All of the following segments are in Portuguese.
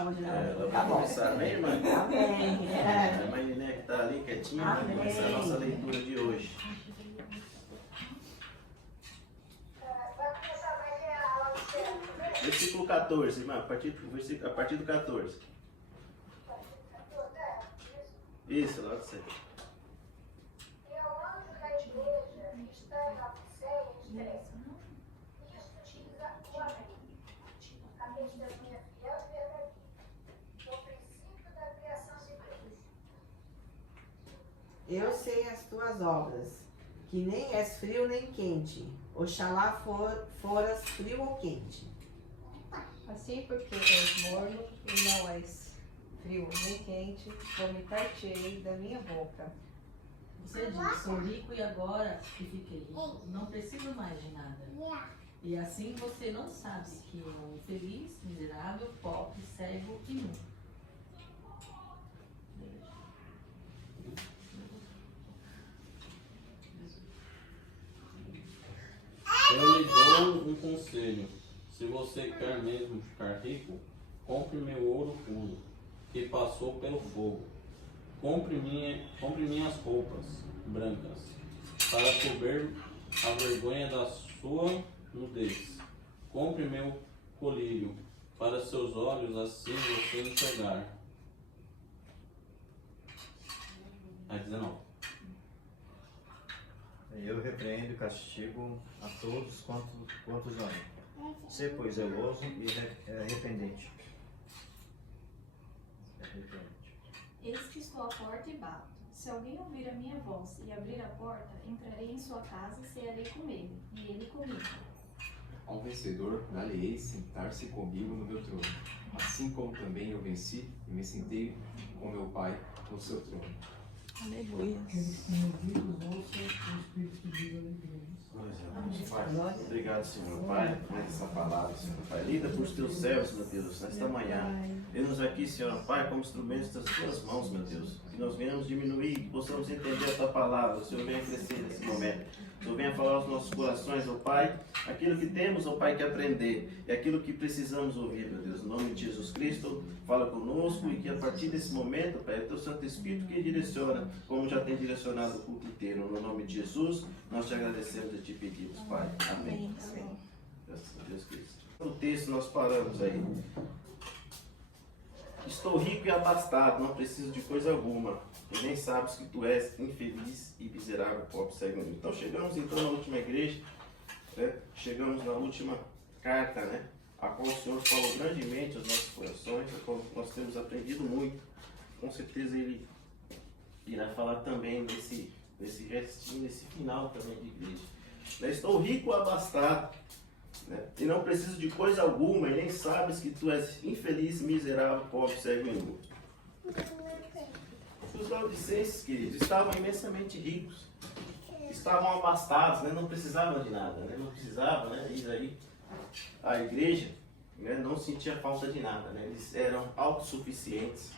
saúde, Ela né? vai começar, né, irmã? Amém. A mãe Niné que está ali quietinha, vai começar a nossa leitura de hoje. Versículo 14, irmã, a partir do 14. Isso, lá do 7. E ao anjo da igreja que está na Odisseia, escreve: Isto diz o Amém, a testemunha fiel e verdadeira, o princípio da criação de Deus. Eu sei as tuas obras, que nem és frio nem quente. Oxalá foras frio ou quente. Assim, porque és morno e não és frio nem quente, vomitar-te-ei da minha boca. Você diz, sou rico e agora que fiquei rico, não preciso mais de nada. E assim você não sabe que eu, infeliz, miserável, pobre, cego e nu. Eu lhe dou um conselho. Se você quer mesmo ficar rico, compre meu ouro puro, que passou pelo fogo. Compre minhas roupas brancas, para cobrir a vergonha da sua nudez. Compre meu colírio, para seus olhos, assim você enxergar. Aí 19. Eu repreendo e castigo a todos quantos amam. Ser, pois, zeloso e arrependente. Eis que estou à porta e bato. Se alguém ouvir a minha voz e abrir a porta, entrarei em sua casa e cearei com ele, e ele comigo. Ao vencedor, dar-lhe-ei sentar-se comigo no meu trono, assim como também eu venci e me sentei com meu Pai no seu trono. Aleluia. Obrigado, Senhor Pai, por essa palavra, Senhor Pai. Lida por teus servos, meu Deus, nesta manhã. Vemos aqui, Senhor Pai, como instrumentos das tuas mãos, meu Deus. Que nós venhamos diminuir, que possamos entender a tua palavra. O Senhor venha crescer nesse momento. O Senhor venha falar aos nossos corações, ó Pai, aquilo que temos, ó Pai, que aprender e aquilo que precisamos ouvir, meu Deus. Em nome de Jesus Cristo, fala conosco e que a partir desse momento, Pai, é o teu Santo Espírito que direciona, como já tem direcionado o culto inteiro. No nome de Jesus, nós te agradecemos e te pedimos, Pai. Amém. Amém. Graças a Deus Cristo. No texto nós paramos aí. Estou rico e abastado, não preciso de coisa alguma. E nem sabes que tu és infeliz e miserável, pobre, cego. Então chegamos então na última igreja, né? Chegamos na última carta, né? A qual o Senhor falou grandemente aos nossos corações, a qual nós temos aprendido muito. Com certeza Ele irá falar também nesse restinho, nesse final também de igreja. Né? Estou rico e abastado, né? E não preciso de coisa alguma, e nem sabes que tu és infeliz, miserável, pobre, cego e nu. Os laodicenses, queridos, estavam imensamente ricos, estavam abastados, né? Não precisavam de nada, né? Não precisavam, né, ir aí à igreja, né? Não sentia falta de nada, né? Eles eram autossuficientes,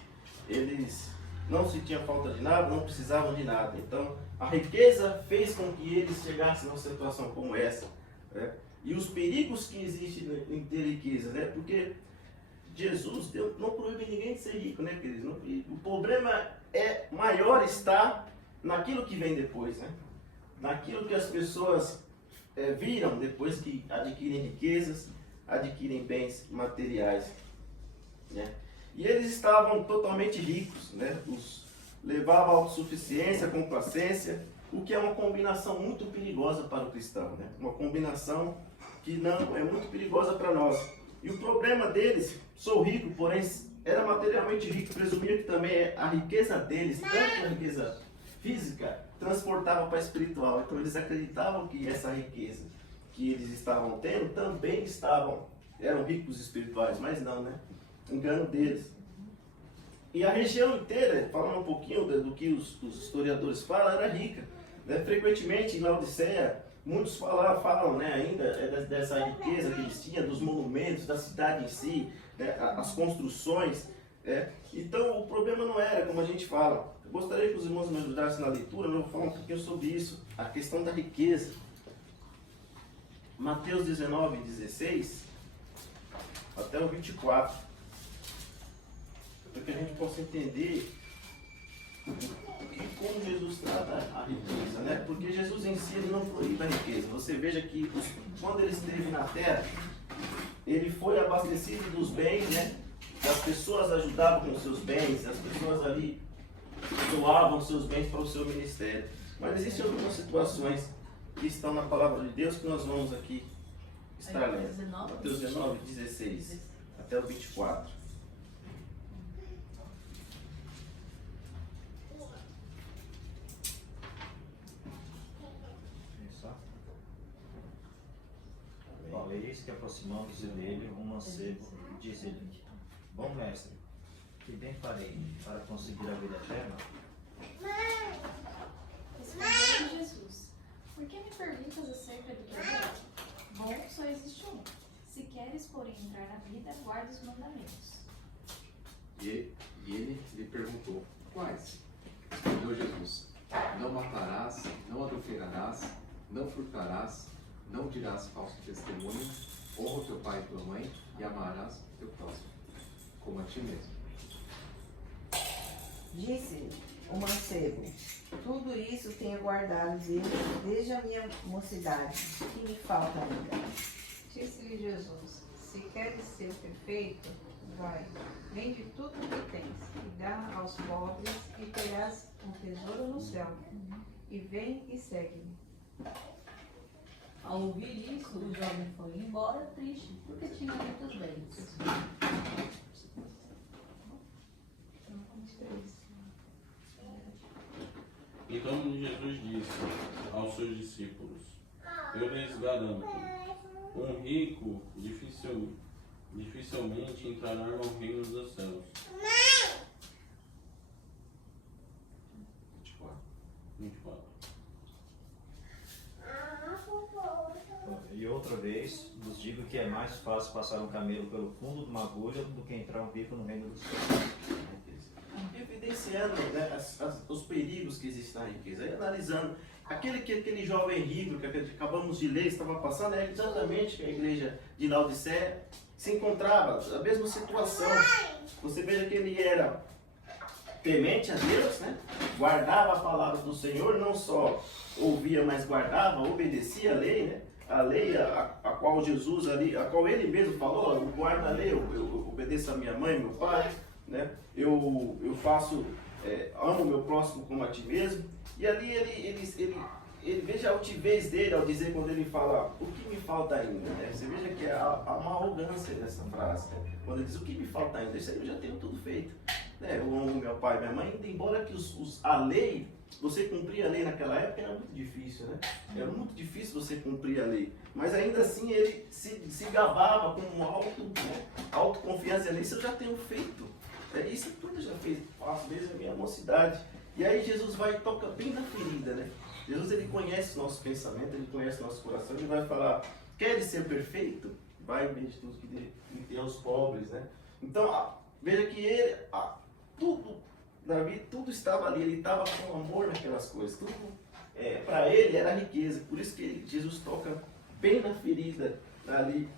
eles não sentiam falta de nada, não precisavam de nada. Então, a riqueza fez com que eles chegassem numa situação como essa, né? E os perigos que existem em ter riqueza, né? Porque Jesus não proíbe ninguém de ser rico, né, queridos? O problema maior está naquilo que vem depois, né? Naquilo que as pessoas viram depois que adquirem riquezas, adquirem bens materiais, né? E eles estavam totalmente ricos, né? Levavam a autossuficiência, a complacência, o que é uma combinação muito perigosa para o cristão, né? Uma combinação que não é muito perigosa para nós. E o problema deles, sou rico, porém era materialmente rico, presumia que também a riqueza deles, tanto a riqueza física, transportava para a espiritual. Então eles acreditavam que essa riqueza que eles estavam tendo também eram ricos espirituais, mas não, né? Engano deles. E a região inteira, falando um pouquinho do que os historiadores falam, era rica, né? Frequentemente em Laodiceia, muitos falam, né, ainda dessa riqueza que eles tinham, dos monumentos, da cidade em si, né, as construções. Então o problema não era, como a gente fala. Eu gostaria que os irmãos me ajudassem na leitura, eu vou falar um pouquinho sobre isso, a questão da riqueza. Mateus 19, 16 até o 24. para que a gente possa entender como Jesus trata a riqueza, né? Porque Jesus em si ele não proíbe a riqueza. Você veja que quando ele esteve na terra, ele foi abastecido dos bens, né? As pessoas ajudavam com seus bens, as pessoas ali doavam seus bens para o seu ministério. Mas existem algumas situações que estão na palavra de Deus que nós vamos aqui estar lendo. Mateus 19, 16 até o 24. Olha, eis que aproximando-se dele um mancebo, disse-lhe: Bom mestre, que bem farei para conseguir a vida eterna? Respondeu Jesus: Por que me perguntas acerca do que é bom? Bom só existe um. Se queres, porém, entrar na vida, guarda os mandamentos. E ele lhe perguntou: Quais? Respondeu Jesus: Não matarás, não adulterarás, não furtarás, não dirás falso testemunho, honra teu pai e tua mãe, e amarás o teu próximo, como a ti mesmo. Disse o mancebo: tudo isso tenho guardado desde a minha mocidade. O que me falta ainda? Disse-lhe Jesus: Se queres ser perfeito, vai, vende tudo o que tens, e dá aos pobres, e terás um tesouro no céu. E vem e segue-me. Ao ouvir isso, o jovem foi embora triste, porque tinha muitos bens. 23. Então Jesus disse aos seus discípulos: Eu lhes garanto, um rico dificilmente entrará no reino dos céus. 24. E outra vez, vos digo que é mais fácil passar um camelo pelo fundo de uma agulha do que entrar um rico no reino dos céus. Evidenciando, né, os perigos que existem na riqueza, e analisando aquele jovem rico que acabamos de ler, estava passando, é exatamente que a igreja de Laodiceia se encontrava, a mesma situação. Você veja que ele era temente a Deus, né? Guardava a palavra do Senhor, não só ouvia, mas guardava, obedecia a lei, né? A lei a qual Jesus ali, a qual ele mesmo falou: eu guardo a lei, eu obedeço a minha mãe, meu pai, né? Eu faço, amo o meu próximo como a ti mesmo. E ali ele veja a altivez dele ao dizer, quando ele fala: o que me falta ainda, né? Você veja que há uma arrogância nessa frase, né? Quando ele diz: o que me falta ainda? Isso aí eu já tenho tudo feito, né? Eu amo meu pai e minha mãe, embora que a lei, você cumprir a lei naquela época era muito difícil, né? Era muito difícil você cumprir a lei. Mas ainda assim ele se gabava com uma autoconfiança ali: isso eu já tenho feito. Isso tudo eu já faço desde a minha mocidade. E aí Jesus vai e toca bem na ferida, né? Jesus, ele conhece o nosso pensamento, ele conhece o nosso coração, ele vai falar: queres ser perfeito? Vai e vende tudo que dê aos pobres, né? Então, veja que Davi, tudo estava ali, ele estava com amor naquelas coisas, tudo para ele era riqueza. Por isso que Jesus toca bem na ferida ali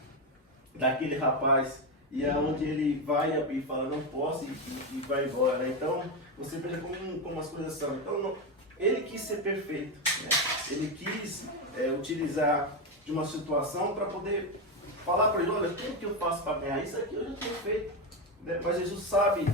daquele rapaz, e é onde ele vai e fala: não posso, e vai embora, né? Então você veja como as coisas são. Então ele quis ser perfeito, né? Ele quis utilizar de uma situação para poder falar para ele: olha, tudo que eu faço para ganhar isso aqui eu já tenho feito, né? Mas Jesus sabe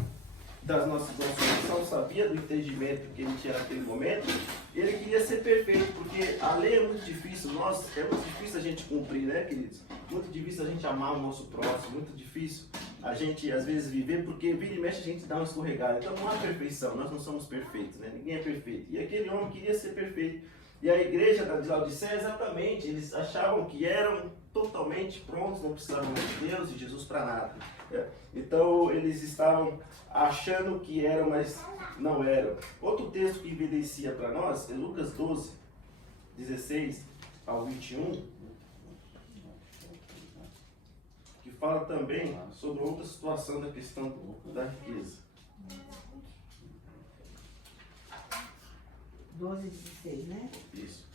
das nossas situações, sabia do entendimento que ele tinha naquele momento, e ele queria ser perfeito, porque a lei é muito difícil, é muito difícil a gente cumprir, né, queridos? Muito difícil a gente amar o nosso próximo, muito difícil a gente às vezes viver, porque vira e mexe a gente dá uma escorregada. Então não há perfeição, nós não somos perfeitos, né? Ninguém é perfeito. E aquele homem queria ser perfeito. E a igreja de Laodiceia, exatamente, eles achavam que eram totalmente prontos, não precisavam de Deus e Jesus para nada. Então eles estavam achando que eram, mas não eram. Outro texto que evidencia para nós é Lucas 12, 16 ao 21, que fala também sobre outra situação da questão da riqueza. 12, 16, né? Isso,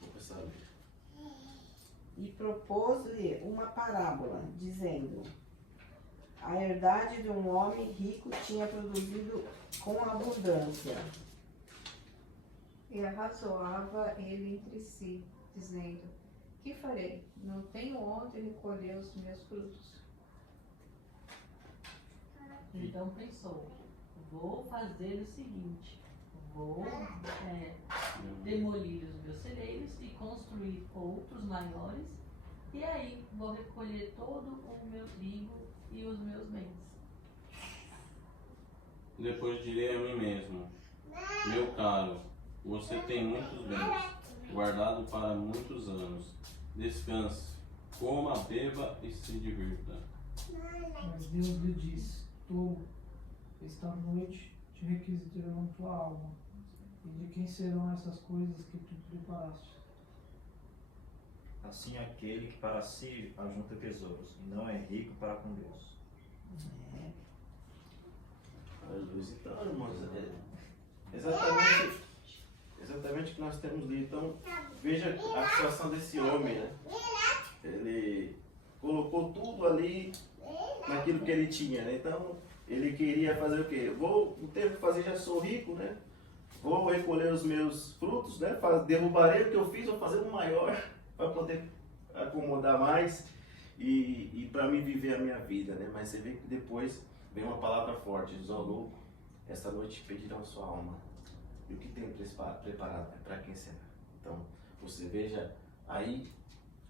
vou começar a ler. E propôs-lhe uma parábola, dizendo: a A herdade de um homem rico tinha produzido com abundância. E arrazoava ele entre si, dizendo: Que farei? Não tenho onde recolher os meus frutos. Então pensou, vou fazer o seguinte, vou demolir os meus celeiros e construir outros maiores, e aí vou recolher todo o meu trigo e os meus bens. Depois direi a mim mesmo: Meu caro, você tem muitos bens, guardado para muitos anos. Descanse, coma, beba e se divirta. Mas Deus lhe disse: Tolo, esta noite te requisitarão tua alma. E de quem serão essas coisas que tu preparaste? Assim aquele que para si ajunta tesouros e não é rico para com Deus. Então, irmãos, exatamente o que nós temos lido. Então, veja a situação desse homem, né? Ele colocou tudo ali naquilo que ele tinha, né? Então, ele queria fazer o quê? Não tenho o que fazer, já sou rico, né? Vou recolher os meus frutos, né? Derrubarei o que eu fiz, vou fazer um maior para poder acomodar mais e para mim viver a minha vida, né? Mas você vê que depois vem uma palavra forte, diz: ó louco, essa noite pedirão sua alma. E o que tem preparado para quem será? Então, você veja, aí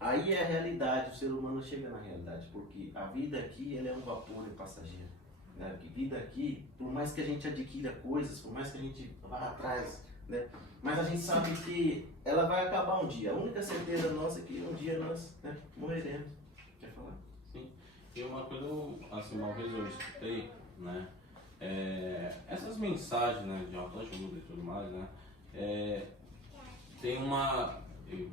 é a realidade, o ser humano chega na realidade, porque a vida aqui ela é um vapor passageiro. Né? Porque vida aqui, por mais que a gente adquira coisas, por mais que a gente vá atrás, né? Mas a gente sabe que ela vai acabar um dia. A única certeza nossa é que um dia nós, né, morreremos. Quer falar? Sim. E uma coisa, assim, uma vez eu escutei, né? Essas mensagens, né, de autoajuda e tudo mais, né? Tem uma que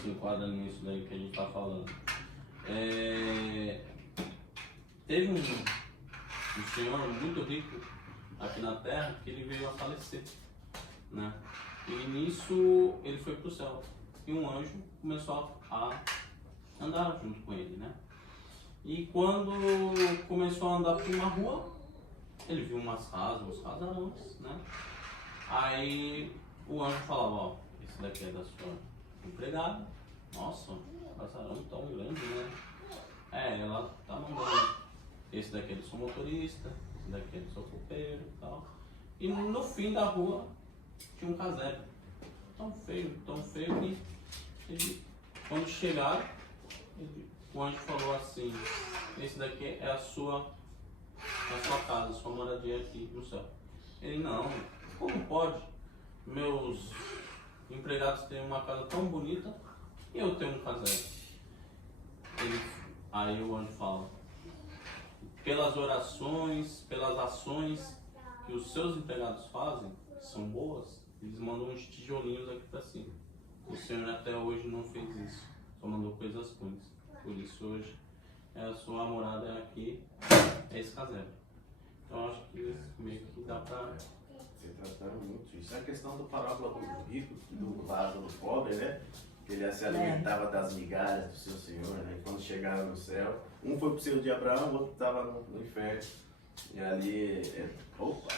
se enquadra nisso daí que a gente está falando. Teve um senhor muito rico aqui na Terra que ele veio a falecer, né? E nisso ele foi para o céu e um anjo começou a andar junto com ele, né? E quando começou a andar por uma rua, ele viu umas casas, uns casarões, né? Aí o anjo falava: ó, esse daqui é da sua empregada. Nossa, casarão tão grande, né? Ela tá mandando. Esse daqui é do seu motorista, esse daqui é do seu copeiro e tal. E no fim da rua tinha um casebre. Tão feio que quando chegaram, o anjo falou assim: esse daqui é a sua casa, a sua moradia aqui no céu. Ele: não, como pode? Meus empregados têm uma casa tão bonita e eu tenho um casebre. Aí o anjo fala: pelas orações, pelas ações que os seus empregados fazem, que são boas, eles mandam uns tijolinhos aqui para cima. O Senhor até hoje não fez isso, só mandou coisas ruins. Por isso hoje a sua morada é aqui, é esse casebre. Então acho que meio que dá para... Vocês trataram muito isso. É a questão do parábola do rico, do Lázaro, do pobre, né? Que ele se alimentava das migalhas do seu Senhor, né? E quando chegaram no céu, um foi pro Senhor de Abraão, o outro estava no inferno. E ali... Opa!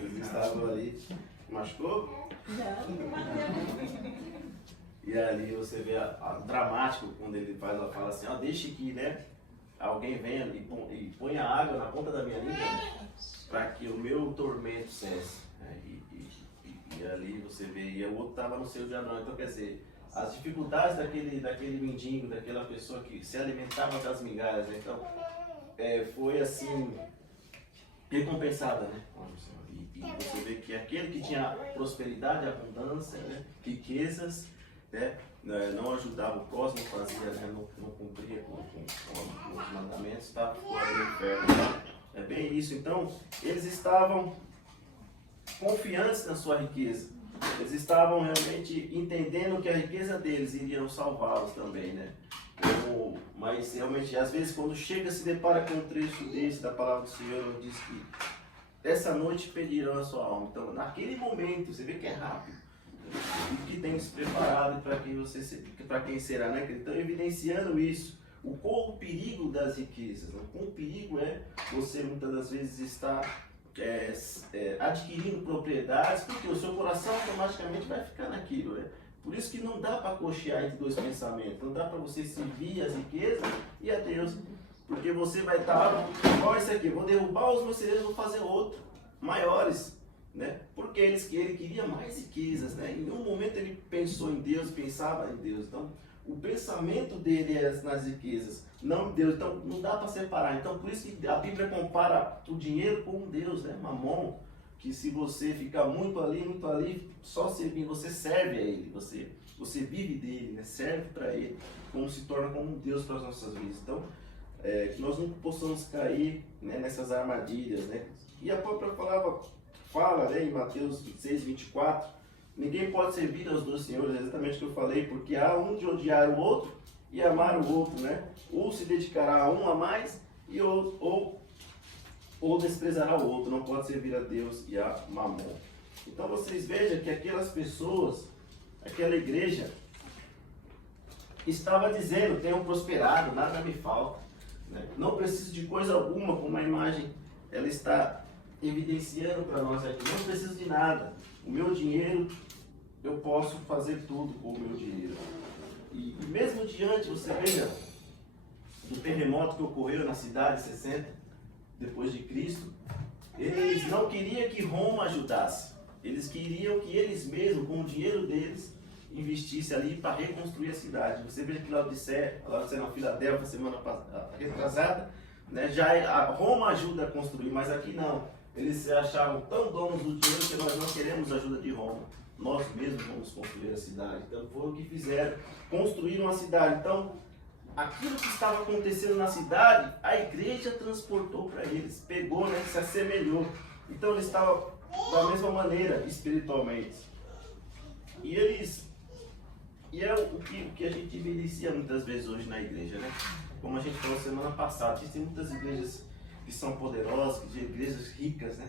Eles estavam ali. Machucou? E ali você vê a dramático quando ele fala assim: ó, deixe que, né, alguém venha e ponha água na ponta da minha língua, né, para que o meu tormento cesse. E ali você vê, e o outro estava no seu de Abraão. Então quer dizer, as dificuldades daquele mendigo, daquela pessoa que se alimentava das migalhas, né? Então foi assim recompensada, né? E você vê que aquele que tinha prosperidade, abundância, né, riquezas, né, não ajudava o próximo, fazia, né, não cumpria com os mandamentos, estava fora do inferno. É bem isso. Então, eles estavam confiantes na sua riqueza. Eles estavam realmente entendendo que a riqueza deles iria salvá-los também, né? Mas realmente, às vezes, quando chega se depara com um trecho desse da palavra do Senhor, ele diz que essa noite pedirão a sua alma. Então, naquele momento, você vê que é rápido. e que tem se preparado para quem será, né? Então, evidenciando isso, o qual o perigo das riquezas, né? O perigo é você muitas das vezes estar adquirindo propriedades, porque o seu coração automaticamente vai ficar naquilo, né? Por isso que não dá para cochear entre dois pensamentos, não dá para você servir as riquezas e a Deus, porque você vai estar, igual esse aqui, vou derrubar os meus celeiros, vou fazer outro, maiores, né? Porque ele queria mais riquezas, né? Em nenhum momento ele pensou em Deus, pensava em Deus. Então, o pensamento dele é nas riquezas, não em Deus. Então, não dá para separar. Então, por isso que a Bíblia compara o dinheiro com Deus, né? Mamon, que se você ficar muito ali, só servir, você serve a Ele, você vive dele, né? Serve para Ele, como se torna como um Deus para as nossas vidas. Então, que nós não possamos cair, né, nessas armadilhas, né? E a própria palavra fala, né, em Mateus 6, 24, ninguém pode servir aos dois senhores, exatamente o que eu falei, porque há um de odiar o outro e amar o outro, né? Ou se dedicará a um a mais ou desprezará o outro, não pode servir a Deus e a Mamon. Então vocês vejam que aquelas pessoas, aquela igreja, estava dizendo, tenho prosperado, nada me falta, né? Não preciso de coisa alguma, como a imagem ela está evidenciando para nós aqui, não preciso de nada, o meu dinheiro, eu posso fazer tudo com o meu dinheiro. E mesmo diante, você veja, do terremoto que ocorreu na cidade 60, depois de Cristo, eles não queriam que Roma ajudasse, eles queriam que eles mesmos, com o dinheiro deles, investissem ali para reconstruir a cidade. Você veja que Laodiceia na Filadélfia, semana retrasada, né, a Roma ajuda a construir, mas aqui não. Eles se achavam tão donos do dinheiro que nós não queremos a ajuda de Roma. Nós mesmos vamos construir a cidade. Então foi o que fizeram, construíram a cidade. Então, aquilo que estava acontecendo na cidade, a igreja transportou para eles, pegou, né, se assemelhou. Então eles estavam da mesma maneira espiritualmente. E é o que a gente evidencia muitas vezes hoje na igreja, né? Como a gente falou semana passada, existem muitas igrejas que são poderosas, igrejas ricas, né?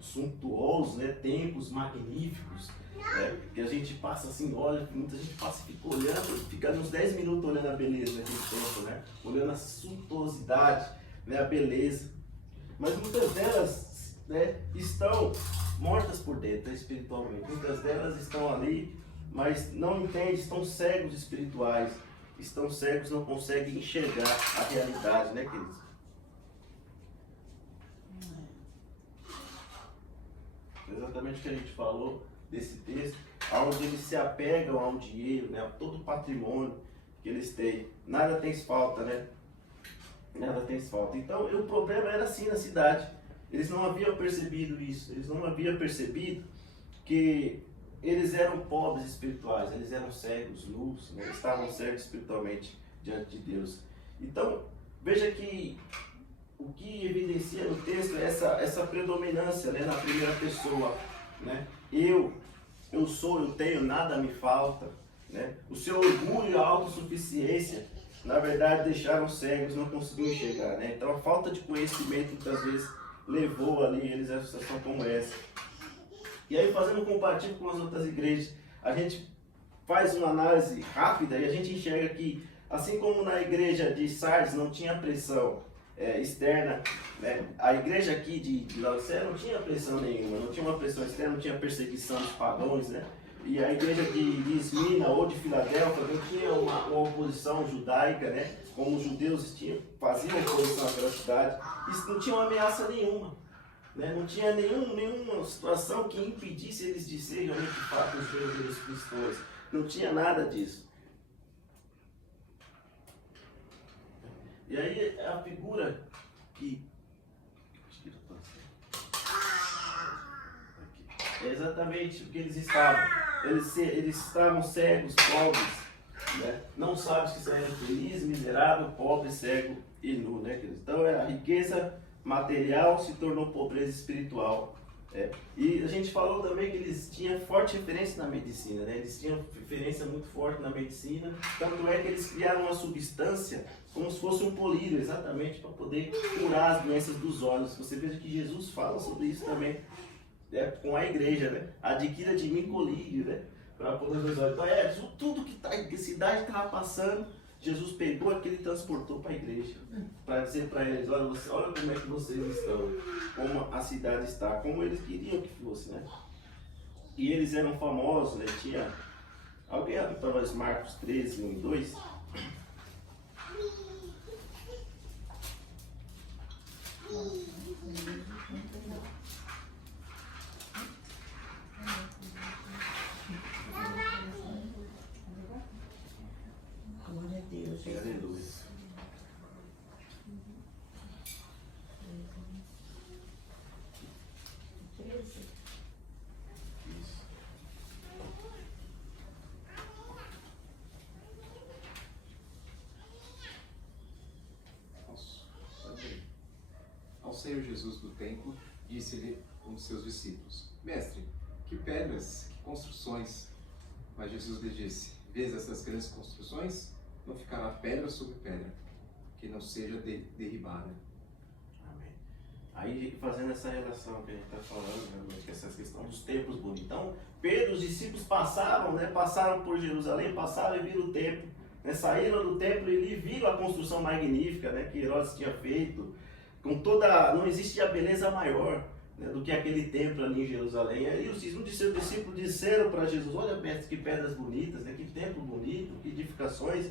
Suntuosos, né? Templos magníficos, que a gente passa assim, olha, muita gente passa e fica olhando, fica uns 10 minutos olhando a beleza daquele templo, né? Olhando a suntuosidade, né? A beleza. Mas muitas delas, né, estão mortas por dentro, espiritualmente. Muitas delas estão ali, mas não entendem, estão cegos espirituais. Estão cegos, não conseguem enxergar a realidade, né, queridos? Exatamente o que a gente falou desse texto, onde eles se apegam ao dinheiro, né, a todo o patrimônio que eles têm. Nada tem falta, né? Nada tem falta. Então, o problema era assim na cidade. Eles não haviam percebido isso. Eles não haviam percebido que eles eram pobres espirituais, eles eram cegos, nus, né? Estavam cegos espiritualmente diante de Deus. Então, veja que o que evidencia no texto é essa predominância, né, na primeira pessoa, né? Eu sou, eu tenho, nada me falta, né? O seu orgulho e a autossuficiência, na verdade, deixaram cegos, não conseguiam enxergar, né? Então, a falta de conhecimento, muitas vezes, levou ali eles a uma situação como essa. E aí, fazendo um comparativo com as outras igrejas, a gente faz uma análise rápida e a gente enxerga que, assim como na igreja de Sardes não tinha pressão externa, né? A igreja aqui de Laodiceia não tinha pressão nenhuma, não tinha uma pressão externa, não tinha perseguição dos pagãos, né? E a igreja de Esmina ou de Filadélfia não tinha uma oposição judaica, né? Como os judeus faziam oposição àquela cidade, isso não tinha uma ameaça nenhuma. Né? Não tinha nenhuma situação que impedisse eles de serem realmente de fato os verdadeiros cristãos. Não tinha nada disso. E aí a figura que é exatamente o que eles estavam. Eles estavam cegos, pobres, né? Não sabem que saíram feliz, miserável, pobre, cego e nu, né, queridos? Então a riqueza material se tornou pobreza espiritual. E a gente falou também que eles tinham forte referência na medicina, né? Eles tinham referência muito forte na medicina, tanto é que eles criaram uma substância como se fosse um polírio, exatamente para poder curar as doenças dos olhos. Você veja que Jesus fala sobre isso também, com a igreja, né? Adquira de mim colírio, né? para poder visualizar. Então, tudo que a cidade estava passando, Jesus pegou aquilo e transportou para a igreja. Para dizer para eles, olha como é que vocês estão, como a cidade está, como eles queriam que fosse, né? E eles eram famosos, né? Tinha... Alguém abre para nós Marcos 13, 1 e 2? Glória a Deus. Aleluia. Isso. Posso? Pode ir. Ao sair Jesus do templo, disse-lhe um de seus discípulos: Mestre, que pedras, que construções. Mas Jesus lhe disse: Vês essas grandes construções? Não ficará pedra sobre pedra, que não seja derribada. Amém. Aí, fazendo essa relação que a gente está falando, né, que essa questão dos templos bonitos. Então, Pedro, os discípulos passaram, né, passaram por Jerusalém, passaram e viram o templo, né, saíram do templo e viram a construção magnífica, né, que Herodes tinha feito, com toda, não existia beleza maior, né, do que aquele templo ali em Jerusalém. Aí um de seus discípulos disseram para Jesus: olha, mestre, que pedras bonitas, né, que templo bonito, que edificações.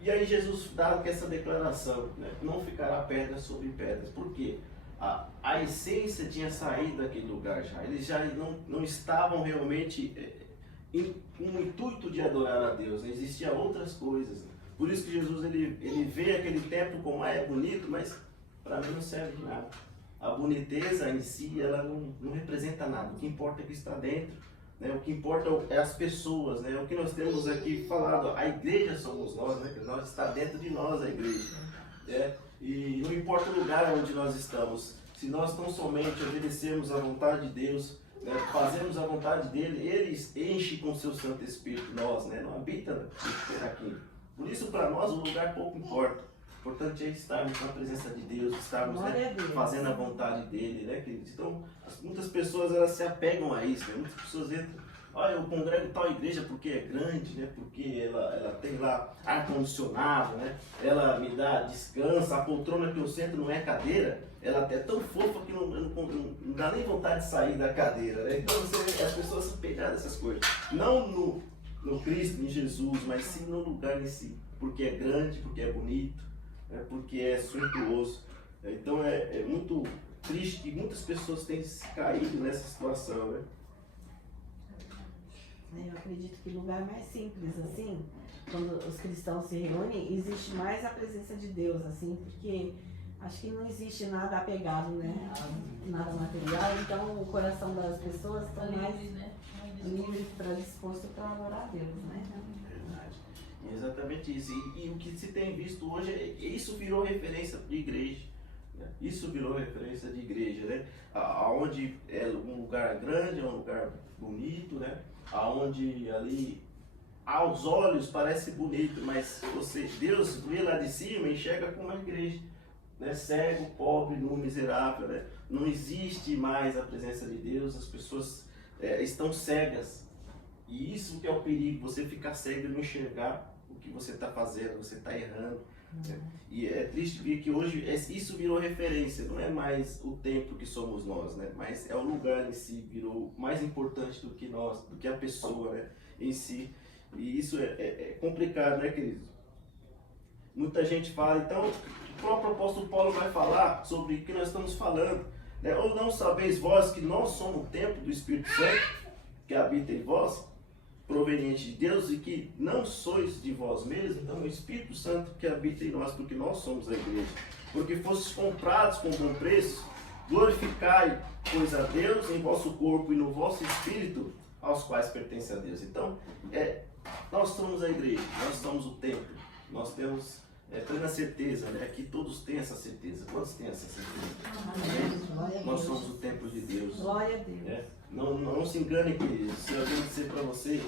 E aí Jesus dá essa declaração, né, não ficará pedra sobre pedras. Por quê? A essência tinha saído daquele lugar já. Eles já não estavam realmente com o intuito de adorar a Deus, né? Existiam outras coisas. Né? Por isso que Jesus ele vê aquele templo como é bonito, mas para mim não serve de nada. A boniteza em si, ela não representa nada. O que importa é o que está dentro, né? O que importa é as pessoas, né? O que nós temos aqui falado, a igreja somos nós, né? Nós está dentro de nós a igreja, né? E não importa o lugar onde nós estamos, se nós tão somente obedecemos à vontade de Deus, né? Fazemos a vontade dele, ele enche com o seu Santo Espírito nós, né? Não habita aqui. Por isso, para nós, o lugar pouco importa. O importante é estarmos na presença de Deus, estarmos, né, fazendo a vontade dele, né, queridos? Então, muitas pessoas elas se apegam a isso, né? Muitas pessoas entram, olha, eu congrego tal igreja porque é grande, né? Porque ela tem lá ar-condicionado, né? Ela me dá descanso, a poltrona que eu sento não é cadeira, ela até é tão fofa que não dá nem vontade de sair da cadeira, né? Então, as pessoas são pegadas dessas coisas. Não no Cristo, em Jesus, mas sim no lugar em si. Porque é grande, porque é bonito, porque é suntuoso. Então é muito triste que muitas pessoas têm caído nessa situação, né? Eu acredito que lugar mais simples, assim, quando os cristãos se reúnem, existe mais a presença de Deus, assim, porque acho que não existe nada apegado, né, a nada material, então o coração das pessoas está mais livre, disposto para adorar a Deus, né? Verdade. Exatamente isso. E o que se tem visto hoje, isso virou referência de igreja. Né? Isso virou referência de igreja, né? Aonde é um lugar grande, é um lugar bonito, né? Aonde ali aos olhos parece bonito, mas Deus vê lá de cima e enxerga como uma igreja, né? Cego, pobre, nu, miserável, né? Não existe mais a presença de Deus, as pessoas estão cegas. E isso que é o perigo, você ficar cego e não enxergar o que você está fazendo, você está errando. Né? E é triste ver que hoje isso virou referência, não é mais o templo que somos nós, né? Mas é o lugar em si, virou mais importante do que nós, do que a pessoa, né, em si. E isso é complicado, né, querido? Muita gente fala, então o próprio apóstolo Paulo vai falar sobre o que nós estamos falando, né? Ou não sabeis vós que nós somos o templo do Espírito Santo que habita em vós, proveniente de Deus, e que não sois de vós mesmos, então o Espírito Santo que habita em nós, porque nós somos a igreja. Porque fostes comprados com bom preço, glorificai, pois, a Deus em vosso corpo e no vosso espírito, aos quais pertence a Deus. Então, nós somos a igreja, nós somos o templo, nós temos plena certeza, né? Aqui todos têm essa certeza. Quantos têm essa certeza? Nós somos o templo de Deus. Glória a Deus. Não se engane, querido, se alguém disser para você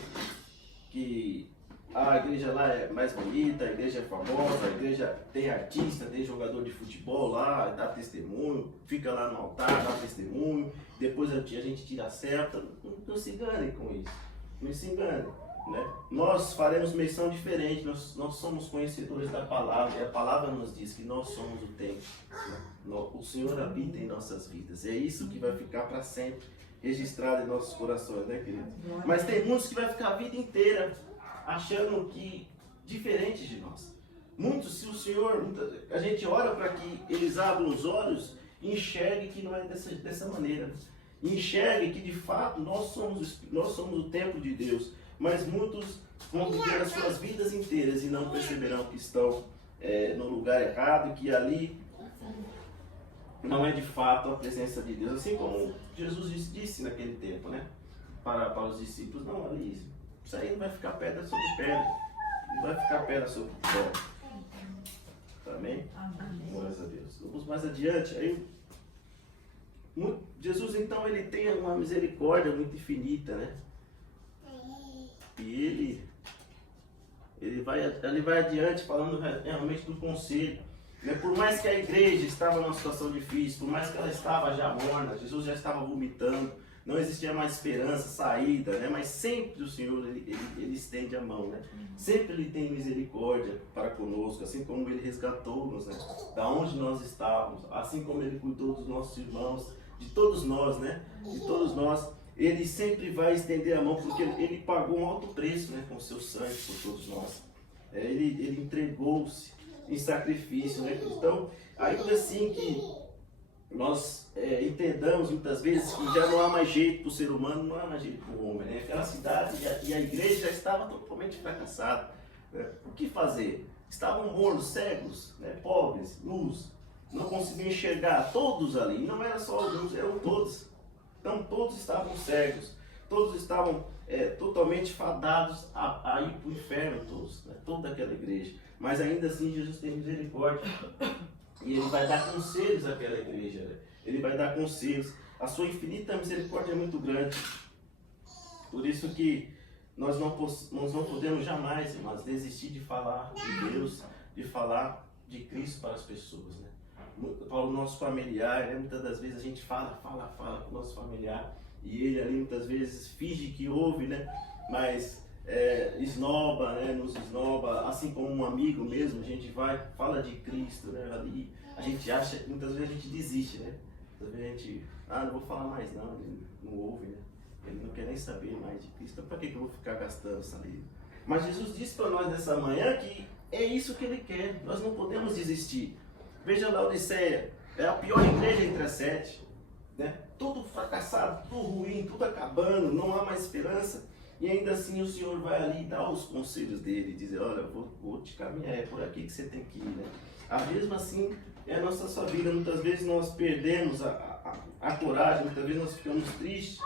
que a igreja lá é mais bonita, a igreja é famosa, a igreja tem artista, tem jogador de futebol lá, dá testemunho, fica lá no altar, dá testemunho, depois a gente tira a selfie, não se engane com isso. não se engane, né? Nós faremos menção diferente, nós somos conhecedores da palavra, e a palavra nos diz que nós somos o templo, né? O Senhor habita em nossas vidas, é isso que vai ficar para sempre registrado em nossos corações, né, querido? Mas tem muitos que vai ficar a vida inteira achando que diferentes de nós. Muitos, se o Senhor, a gente ora para que eles abram os olhos e enxerguem que não é dessa maneira. Enxerguem que de fato nós somos o templo de Deus, mas muitos vão viver as suas vidas inteiras e não perceberão que estão no lugar errado, que ali não é de fato a presença de Deus. Assim como Jesus disse naquele tempo, né? Para os discípulos, não, ali, isso aí não vai ficar pedra sobre pedra, não vai ficar pedra sobre pedra. Amém? Glórias a Deus. Vamos mais adiante. Aí, Jesus, então, ele tem uma misericórdia muito infinita, né? E ele vai adiante falando realmente do conselho. Né? Por mais que a igreja estava numa situação difícil, por mais que ela estava já morna, Jesus já estava vomitando, não existia mais esperança, saída, né? Mas sempre o Senhor, ele estende a mão, né? Sempre Ele tem misericórdia para conosco, assim como Ele resgatou-nos, né? Da onde nós estávamos, assim como Ele cuidou dos nossos irmãos, de todos nós, né? De todos nós, Ele sempre vai estender a mão, porque Ele pagou um alto preço, né? Com o seu sangue por todos nós. Ele entregou-se em sacrifício, né? Então, ainda assim que nós entendamos muitas vezes que já não há mais jeito para o ser humano, não há mais jeito para o homem, né? Aquela cidade e a igreja já estava totalmente fracassada, né? O que fazer? Estavam mornos, cegos, né? Pobres, nus, não conseguiam enxergar, todos ali, não era só alguns, eram todos. Então todos estavam cegos, todos estavam totalmente fadados a ir para o inferno, todos, né? Toda aquela igreja. Mas ainda assim Jesus tem misericórdia. E Ele vai dar conselhos àquela igreja, né? Ele vai dar conselhos. A sua infinita misericórdia é muito grande. Por isso que nós não podemos jamais, irmãos, desistir de falar de Deus, de falar de Cristo para as pessoas, né? Para o nosso familiar, né? Muitas das vezes a gente fala com o nosso familiar e ele ali muitas vezes finge que ouve, né? Mas esnoba, né? Nos esnoba, assim como um amigo mesmo, a gente fala de Cristo, né? Ali a gente acha, muitas vezes a gente desiste, né? Muitas vezes a gente, não vou falar mais não, ele não ouve, né? Ele não quer nem saber mais de Cristo, então para que eu vou ficar gastando saliva? Mas Jesus disse para nós nessa manhã que é isso que Ele quer, nós não podemos desistir. Veja Laodiceia, é a pior igreja entre as 7, né? Tudo fracassado, tudo ruim, tudo acabando, não há mais esperança. E ainda assim o Senhor vai ali dar os conselhos dele, dizer, olha, vou te caminhar, é por aqui que você tem que ir, né? Mesmo assim, é a nossa sua vida. Muitas vezes nós perdemos a coragem, muitas vezes nós ficamos tristes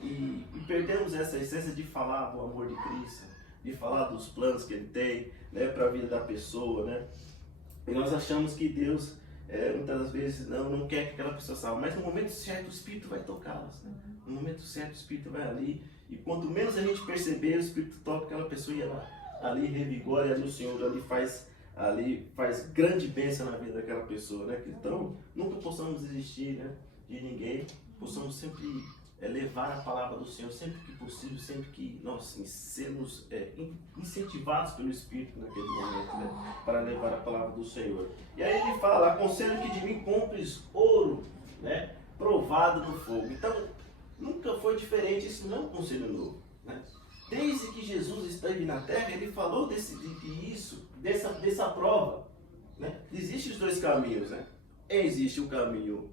e perdemos essa essência de falar do amor de Cristo, de falar dos planos que Ele tem, né, para a vida da pessoa, né? E nós achamos que Deus, muitas das vezes, não quer que aquela pessoa salve, mas no momento certo o Espírito vai tocá-las, né? No momento certo o Espírito vai ali, e quanto menos a gente perceber, o Espírito toca aquela pessoa e ela ali revigora, e ali o Senhor ali faz grande bênção na vida daquela pessoa, né? Então, nunca possamos desistir, né, de ninguém, possamos sempre levar a palavra do Senhor, sempre que possível, sempre que nós sermos incentivados pelo Espírito naquele momento, né, para levar a palavra do Senhor. E aí ele fala, aconselho que de mim compres ouro, né, provado no fogo. Então, nunca foi diferente, isso não é um conselho novo, né? Desde que Jesus esteve na terra, Ele falou dessa prova, né? Existem os dois caminhos, né? Existe o caminho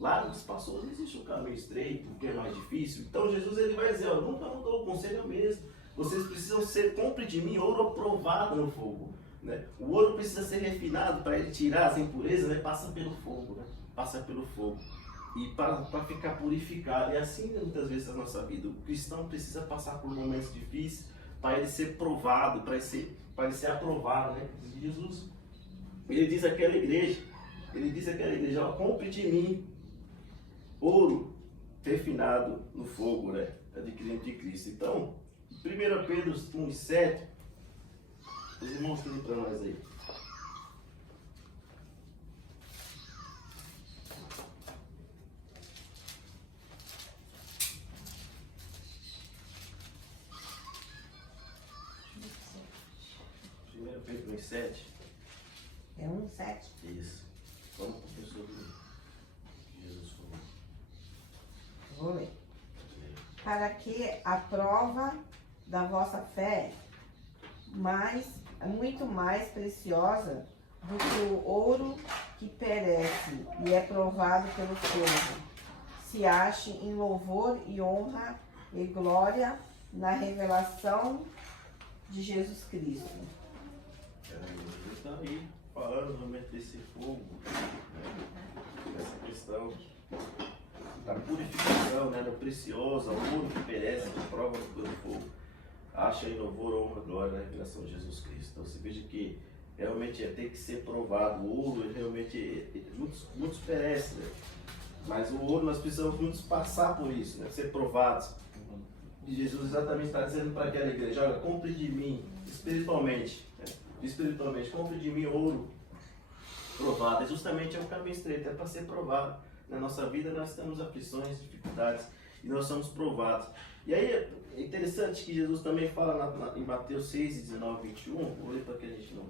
largo, espaçoso, existe um caminho estreito, que é mais difícil. Então Jesus ele vai dizer, nunca mudou, o conselho é o mesmo. Vocês precisam compre de mim ouro provado no fogo, né? O ouro precisa ser refinado para ele tirar as impurezas, né? Passa pelo fogo, né? Passa pelo fogo. E para ficar purificado. E assim muitas vezes na nossa vida. O cristão precisa passar por momentos difíceis para ele ser provado, para ele ser aprovado, né? Jesus, ele diz àquela igreja, compre de mim ouro refinado no fogo, né? Adquirido de Cristo. Então, 1 Pedro 1,7, os irmãos têm para nós aí. 7. É 1:7. Isso. Vamos para o professor Jesus falou. Vou ler. Para que a prova da vossa fé, muito mais preciosa do que o ouro que perece e é provado pelo fogo, se ache em louvor e honra e glória na revelação de Jesus Cristo. Ele está aí falando realmente desse fogo, né? Essa questão da purificação, né? Do precioso, o ouro que perece, que prova pelo fogo, acha em louvor, honra e glória na revelação de Jesus Cristo. Então você veja que realmente tem que ser provado. O ouro, ele realmente, muitos perecem, né? Mas o ouro, nós precisamos muitos passar por isso, né? Ser provados. E Jesus exatamente está dizendo para aquela igreja: olha, compre de mim, espiritualmente, né? Espiritualmente, compre de mim ouro provado. E justamente é um caminho estreito, é para ser provado. Na nossa vida nós temos aflições, dificuldades, e nós somos provados. E aí é interessante que Jesus também fala em Mateus 6, 19, 21, vou ler para que a gente não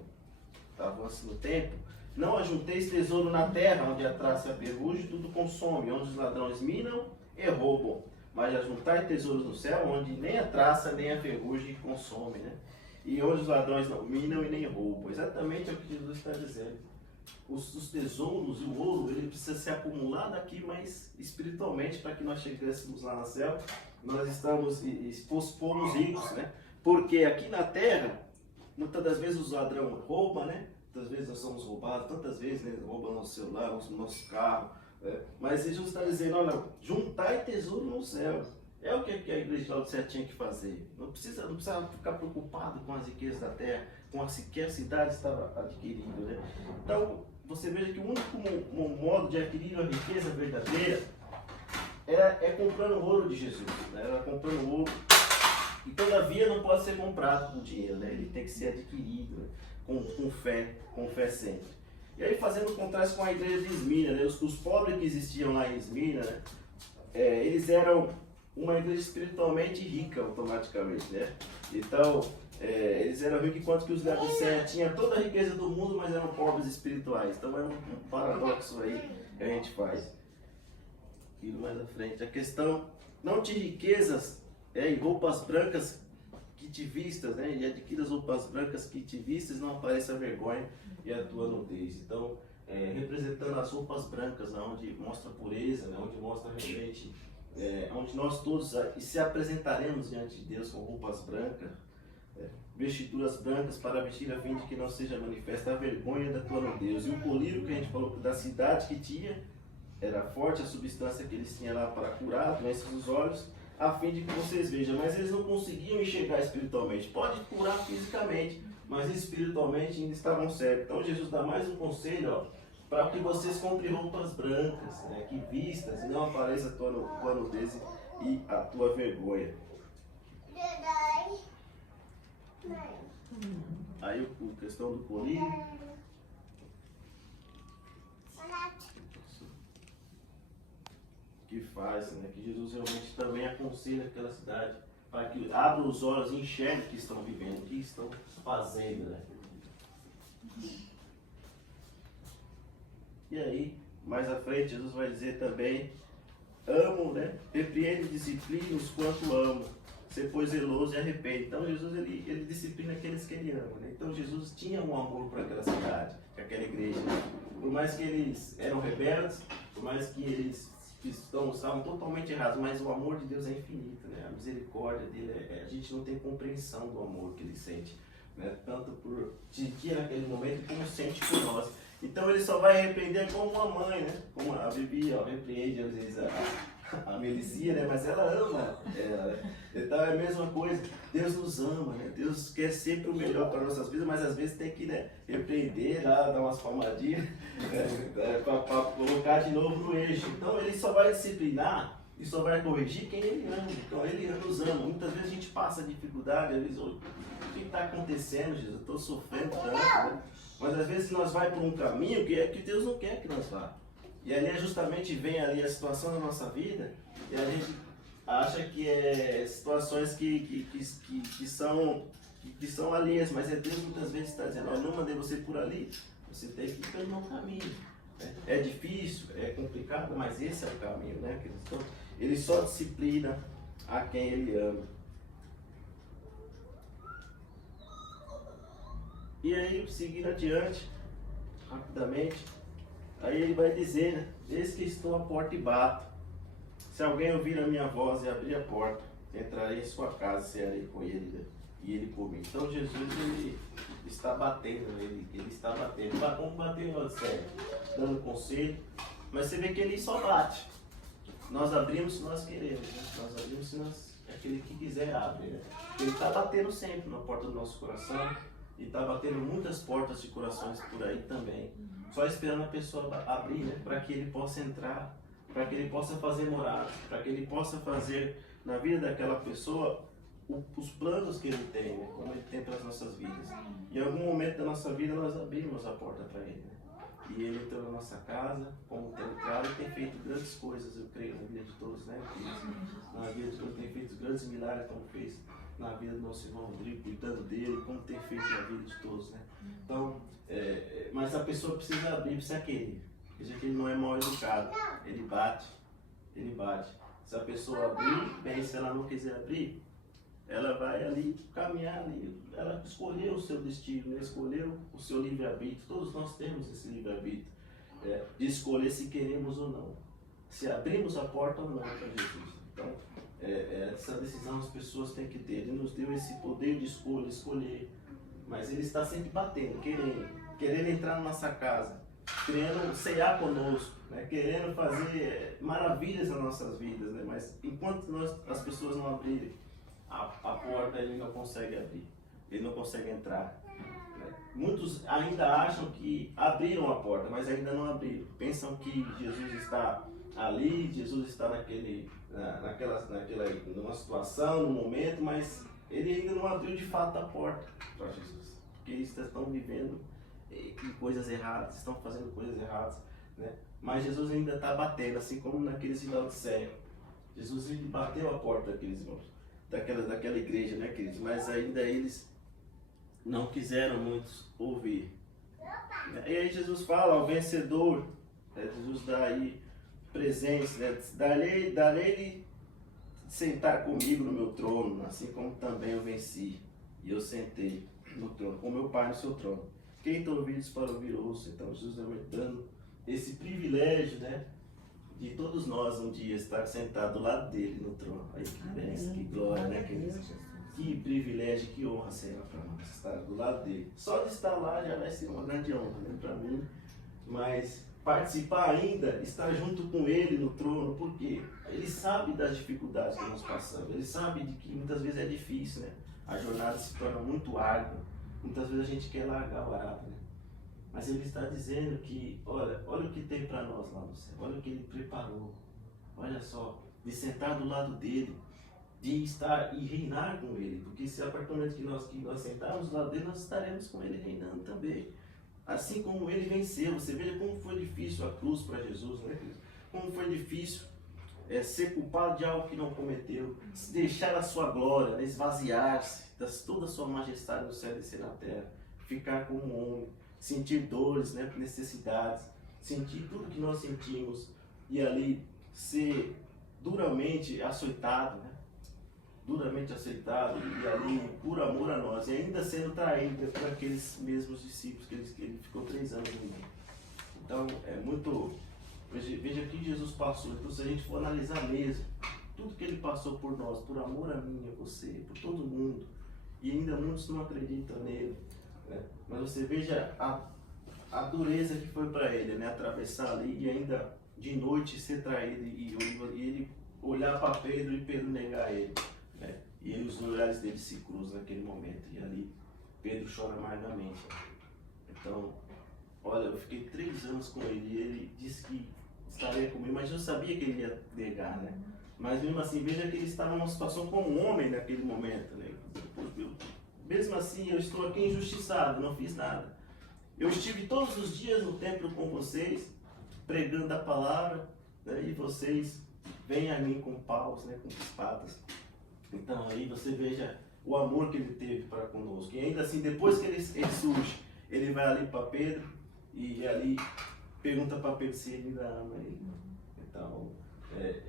avance no tempo. Não ajunteis tesouro na terra, onde a traça e a ferrugem tudo consome, onde os ladrões minam e roubam. Mas ajuntai tesouros no céu, onde nem a traça nem a ferrugem consome, né? E onde os ladrões não minam e nem roubam. Exatamente é o que Jesus está dizendo. Os tesouros e o ouro, ele precisa ser acumulado aqui, mas espiritualmente, para que nós chegássemos lá no céu, nós estamos fomos ricos, né? Porque aqui na terra, muitas das vezes os ladrões roubam, né? Muitas vezes nós somos roubados, tantas vezes, né? Roubam nosso celular, nosso carro. Né? Mas Jesus está dizendo: olha, juntai tesouro no céu. É o que a igreja de Laodiceia tinha que fazer. Não precisa ficar preocupado com as riquezas da terra, com as que a cidade estava adquirindo, né? Então, você veja que o único modo de adquirir uma riqueza verdadeira é comprando o ouro de Jesus, né? Era comprando ouro. E todavia não pode ser comprado com dinheiro, né? Ele tem que ser adquirido, né? com fé sempre. E aí, fazendo o contraste com a igreja de Esmirna, né? Os pobres que existiam lá em Esmirna, né? Eles eram uma igreja espiritualmente rica automaticamente, né? Então, eles eram ricos enquanto que os Laodiceia tinham toda a riqueza do mundo, mas eram pobres espirituais. Então é um paradoxo aí que a gente faz. E mais à frente, a questão: não te riquezas em roupas brancas que te vistas, né? E adquiras roupas brancas que te vistas, não apareça a vergonha e a tua nudez. Então, representando as roupas brancas, né? Onde mostra pureza, né? Onde mostra realmente, onde nós todos se apresentaremos diante de Deus com roupas brancas, vestiduras brancas para vestir, a fim de que não seja manifesta a vergonha da tua nudez. E o colírio que a gente falou da cidade que tinha, era forte a substância que eles tinham lá para curar doenças dos olhos, a fim de que vocês vejam. Mas eles não conseguiam enxergar espiritualmente. Pode curar fisicamente, mas espiritualmente ainda estavam cegos. Então Jesus dá mais um conselho, para que vocês comprem roupas brancas, né, que vistas, e não apareça a tua nudez e a tua vergonha. Aí a questão do colírio. Que faz, né? Que Jesus realmente também aconselha aquela cidade para que abra os olhos e enxergue o que estão vivendo, o que estão fazendo, né? E aí, mais à frente, Jesus vai dizer também: amo, né? Repreende e disciplina-os quanto amo. Ser pois zeloso e arrepende. Então Jesus ele disciplina aqueles que ele ama, né? Então Jesus tinha um amor por aquela cidade, por aquela igreja. Por mais que eles eram rebeldes, por mais que eles estavam totalmente errados, mas o amor de Deus é infinito, né? A misericórdia dele, a gente não tem compreensão do amor que ele sente, né? Tanto por sentir naquele momento, como sente por nós. Então ele só vai repreender como uma mãe, né? Como a Bibi repreende às vezes a Melicia, né? Mas ela ama ela, né? Então é a mesma coisa. Deus nos ama, né? Deus quer sempre o melhor para nossas vidas, mas às vezes tem que, né, repreender, lá, dar umas palmadinhas, né? Para colocar de novo no eixo. Então ele só vai disciplinar e só vai corrigir quem ele ama. Então ele nos ama. Muitas vezes a gente passa dificuldade, às vezes, o que está acontecendo, Jesus? Eu estou sofrendo tanto, né? Mas às vezes nós vai por um caminho que Deus não quer que nós vá. E ali justamente vem ali a situação da nossa vida e a gente acha que é situações que que são alheias, mas é Deus muitas vezes está dizendo, eu não mandei você por ali, você tem que ir pelo meu caminho. É difícil, é complicado, mas esse é o caminho, né, queridos? Então, ele só disciplina a quem ele ama. E aí, seguindo adiante, rapidamente, aí ele vai dizer, né, eis que estou à porta e bato. Se alguém ouvir a minha voz e abrir a porta, entrarei em sua casa e cearei com ele, né, e ele comigo. Então Jesus, ele está batendo, ele está batendo. Como bateu no céu, dando conselho, mas você vê que ele só bate. Nós abrimos se nós queremos, né? Nós abrimos se nós, aquele que quiser abre, né? Ele está batendo sempre na porta do nosso coração e está batendo muitas portas de corações por aí também, só esperando a pessoa abrir, né? Para que ele possa entrar, para que ele possa fazer morada, para que ele possa fazer na vida daquela pessoa os planos que ele tem, né? Como ele tem para as nossas vidas. Em algum momento da nossa vida nós abrimos a porta para ele, né? E ele entrou na nossa casa, como tem entrado e tem feito grandes coisas, eu creio, na vida de todos, né? Na vida de todos, tem feito grandes milagres, como fez na vida do nosso irmão Rodrigo, cuidando dele, como tem feito na vida de todos, né? Então, mas a pessoa precisa abrir, precisa querer. Porque ele não é mal educado, ele bate, ele bate. Se a pessoa abrir, bem, se ela não quiser abrir, ela vai ali caminhar ali, ela escolheu o seu destino, né? Escolheu o seu livre-arbítrio. Todos nós temos esse livre-arbítrio, de escolher se queremos ou não, se abrimos a porta ou não para Jesus. Então, essa decisão as pessoas têm que ter. Ele nos deu esse poder de escolher, mas ele está sempre batendo, querendo entrar na nossa casa, querendo cear conosco, né? Querendo fazer maravilhas nas nossas vidas, né? Mas enquanto as pessoas não abrirem a porta, ele não consegue abrir, ele não consegue entrar, né? Muitos ainda acham que abriram a porta, mas ainda não abriram. Pensam que Jesus está ali, Jesus está numa situação, num momento, mas ele ainda não abriu de fato a porta para Jesus, porque eles estão vivendo em coisas erradas, estão fazendo coisas erradas, né? Mas Jesus ainda está batendo, assim como naqueles de Laodiceia. Jesus ele bateu a porta daqueles irmãos, daquela igreja, né, queridos? Mas ainda eles não quiseram muitos ouvir. E aí Jesus fala ao vencedor, né? Jesus dá aí presente, né? Darei-lhe sentar comigo no meu trono, assim como também eu venci, e eu sentei no trono, com meu Pai no seu trono. Quem tem ouvidos para ouvir, ouça. Então Jesus vai dando esse privilégio, né, de todos nós um dia estar sentado do lado dele no trono. Aí que bênção, que glória, né, queridos? Que privilégio, que honra será para nós estar do lado dele. Só de estar lá já vai ser uma grande honra, né, para mim. Mas participar ainda, estar junto com ele no trono, porque ele sabe das dificuldades que nós passamos. Ele sabe de que muitas vezes é difícil, né? A jornada se torna muito árdua. Muitas vezes a gente quer largar o arado, né? Mas ele está dizendo que, olha o que tem para nós lá no céu, olha o que ele preparou. Olha só, de sentar do lado dele, de estar e reinar com ele, porque se a partir do momento que nós sentarmos do lado dele, nós estaremos com ele reinando também. Assim como ele venceu, você veja como foi difícil a cruz para Jesus, né? Como foi difícil ser culpado de algo que não cometeu, deixar a sua glória, esvaziar-se, toda a sua majestade no céu e descer na terra, ficar como um homem, sentir dores, né, necessidades, sentir tudo que nós sentimos e ali ser duramente açoitado, né? Duramente aceitado e ali por amor a nós, e ainda sendo traído por aqueles mesmos discípulos que ele ficou 3 anos no mundo. Então é muito, veja que Jesus passou. Então se a gente for analisar mesmo tudo que ele passou por nós, por amor a mim, a você, por todo mundo, e ainda muitos não acreditam nele, né? Mas você veja a dureza que foi para ele, né? Atravessar ali e ainda de noite ser traído e ele olhar para Pedro e Pedro negar ele, né? E os olhares dele se cruzam naquele momento e ali Pedro chora amargamente. Então, olha, eu fiquei 3 anos com ele e ele disse que estaria comigo, mas eu sabia que ele ia negar, né? Mas mesmo assim, veja que ele estava numa situação como um homem naquele momento, né? Mesmo assim, eu estou aqui injustiçado, não fiz nada. Eu estive todos os dias no templo com vocês, pregando a palavra, né? E vocês vêm a mim com paus, né? Com espadas. Então aí você veja o amor que ele teve para conosco. E ainda assim, depois que ele surge, ele vai ali para Pedro e ali pergunta para Pedro se ele ainda ama ele. Então,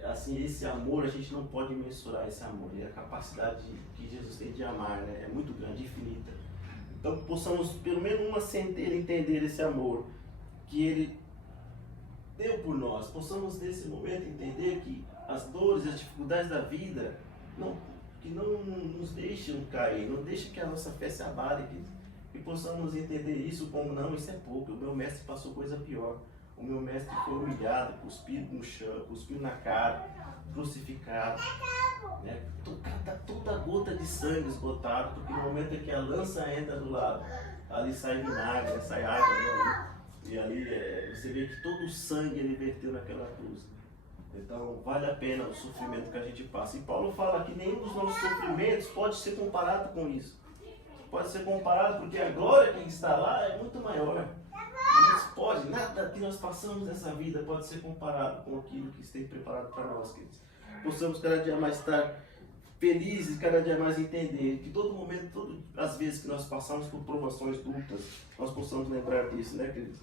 assim, esse amor, a gente não pode mensurar esse amor. E a capacidade que Jesus tem de amar, né, é muito grande, infinita. Então, possamos, pelo menos uma centelha, entender esse amor que ele deu por nós. Possamos, nesse momento, entender que as dores e as dificuldades da vida que não nos deixam cair, não deixam que a nossa fé se abale, que possamos entender isso como, não, isso é pouco, o meu mestre passou coisa pior. O meu mestre foi humilhado, cuspido no chão, cuspido na cara, crucificado, né? Toda gota de sangue esgotada, porque no momento em que a lança entra do lado, ali sai vinagre, sai água, né? E ali você vê que todo o sangue ele verteu naquela cruz. Então vale a pena o sofrimento que a gente passa. E Paulo fala que nenhum dos nossos sofrimentos pode ser comparado com isso. Pode ser comparado porque a glória que está lá é muito maior. Nada que nós passamos nessa vida pode ser comparado com aquilo que tem preparado para nós, queridos. Possamos cada dia mais estar felizes, cada dia mais entender que todo momento, todas as vezes que nós passamos por provações, lutas, nós possamos lembrar disso, né, queridos?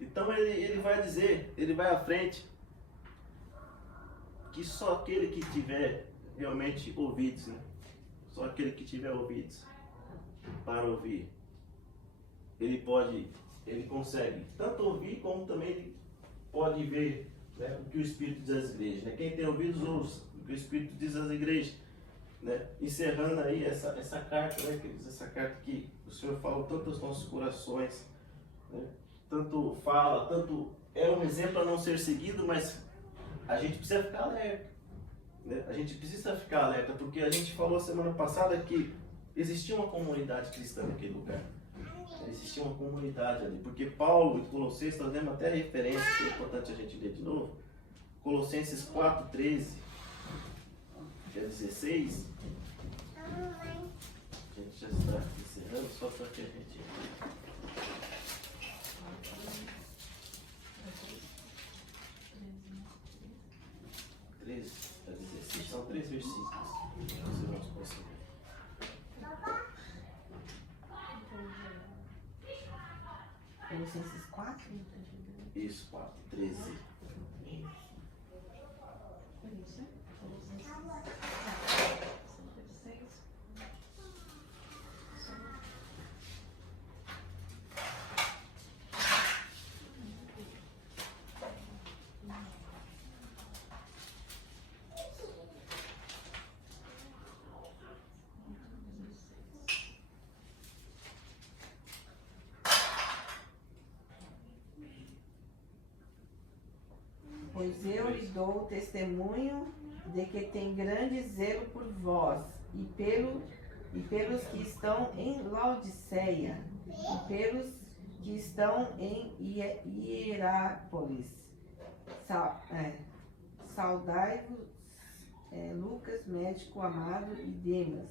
Então ele vai dizer, ele vai à frente, que só aquele que tiver realmente ouvidos, né? Só aquele que tiver ouvidos para ouvir, ele consegue tanto ouvir como também ele pode ver, né, o que o Espírito diz às igrejas. Né? Quem tem ouvidos, ouça o que o Espírito diz às igrejas. Né? Encerrando aí essa carta, né, queridos? Essa carta que o Senhor fala tanto aos nossos corações, né? Tanto fala, tanto é um exemplo a não ser seguido, mas a gente precisa ficar alerta. Né? A gente precisa ficar alerta, porque a gente falou semana passada que existia uma comunidade cristã naquele lugar. Existia uma comunidade ali, porque Paulo em Colossenses, nós lemos até a referência, que é importante a gente ler de novo, Colossenses 4:13 a 16, a gente já está encerrando, só para que a gente... 13 a 16, são 3 versículos, os irmãos possam ver. Colossenses 4? Isso, 4:13. Pois eu lhe dou testemunho de que tem grande zelo por vós e pelos que estão em Laodiceia e pelos que estão em Hierápolis. Saudai-vos, Lucas, médico amado, e Demas.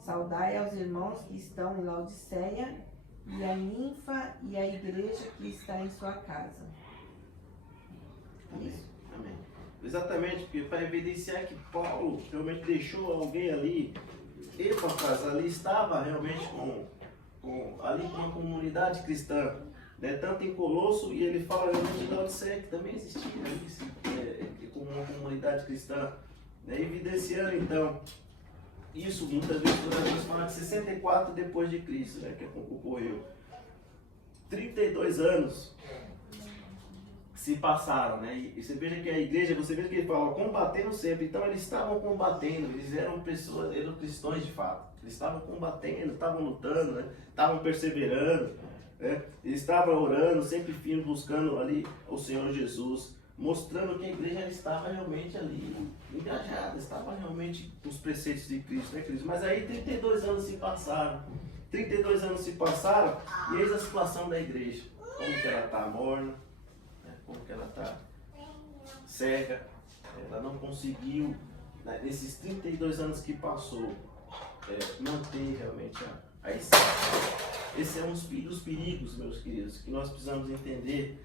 Saudai aos irmãos que estão em Laodiceia e a ninfa e a igreja que está em sua casa. Amém. Amém. Exatamente, porque para evidenciar que Paulo realmente deixou alguém ali, Epafras ali estava realmente com uma comunidade cristã, né? Tanto em Colosso, e ele fala realmente da Odisseia, que também existia ali, como uma comunidade cristã, né? Evidenciando então isso, muitas vezes podemos falar de 64 depois de Cristo, né? Que ocorreu. 32 anos se passaram, né? E você veja que a igreja, você veja que ele fala, combatendo sempre. Então eles estavam combatendo, eles eram pessoas, eram cristãos de fato. Eles estavam combatendo, estavam lutando, né? Estavam perseverando, né? Eles estavam orando, sempre firme, buscando ali o Senhor Jesus, mostrando que a igreja estava realmente ali engajada, estava realmente nos preceitos de Cristo, né, Cristo? Mas aí 32 anos se passaram. 32 anos se passaram e eis a situação da igreja. Como que ela está morna, como que ela está cega, ela não conseguiu, né, nesses 32 anos que passou, manter realmente a essência. Esse é um dos perigos, meus queridos, que nós precisamos entender,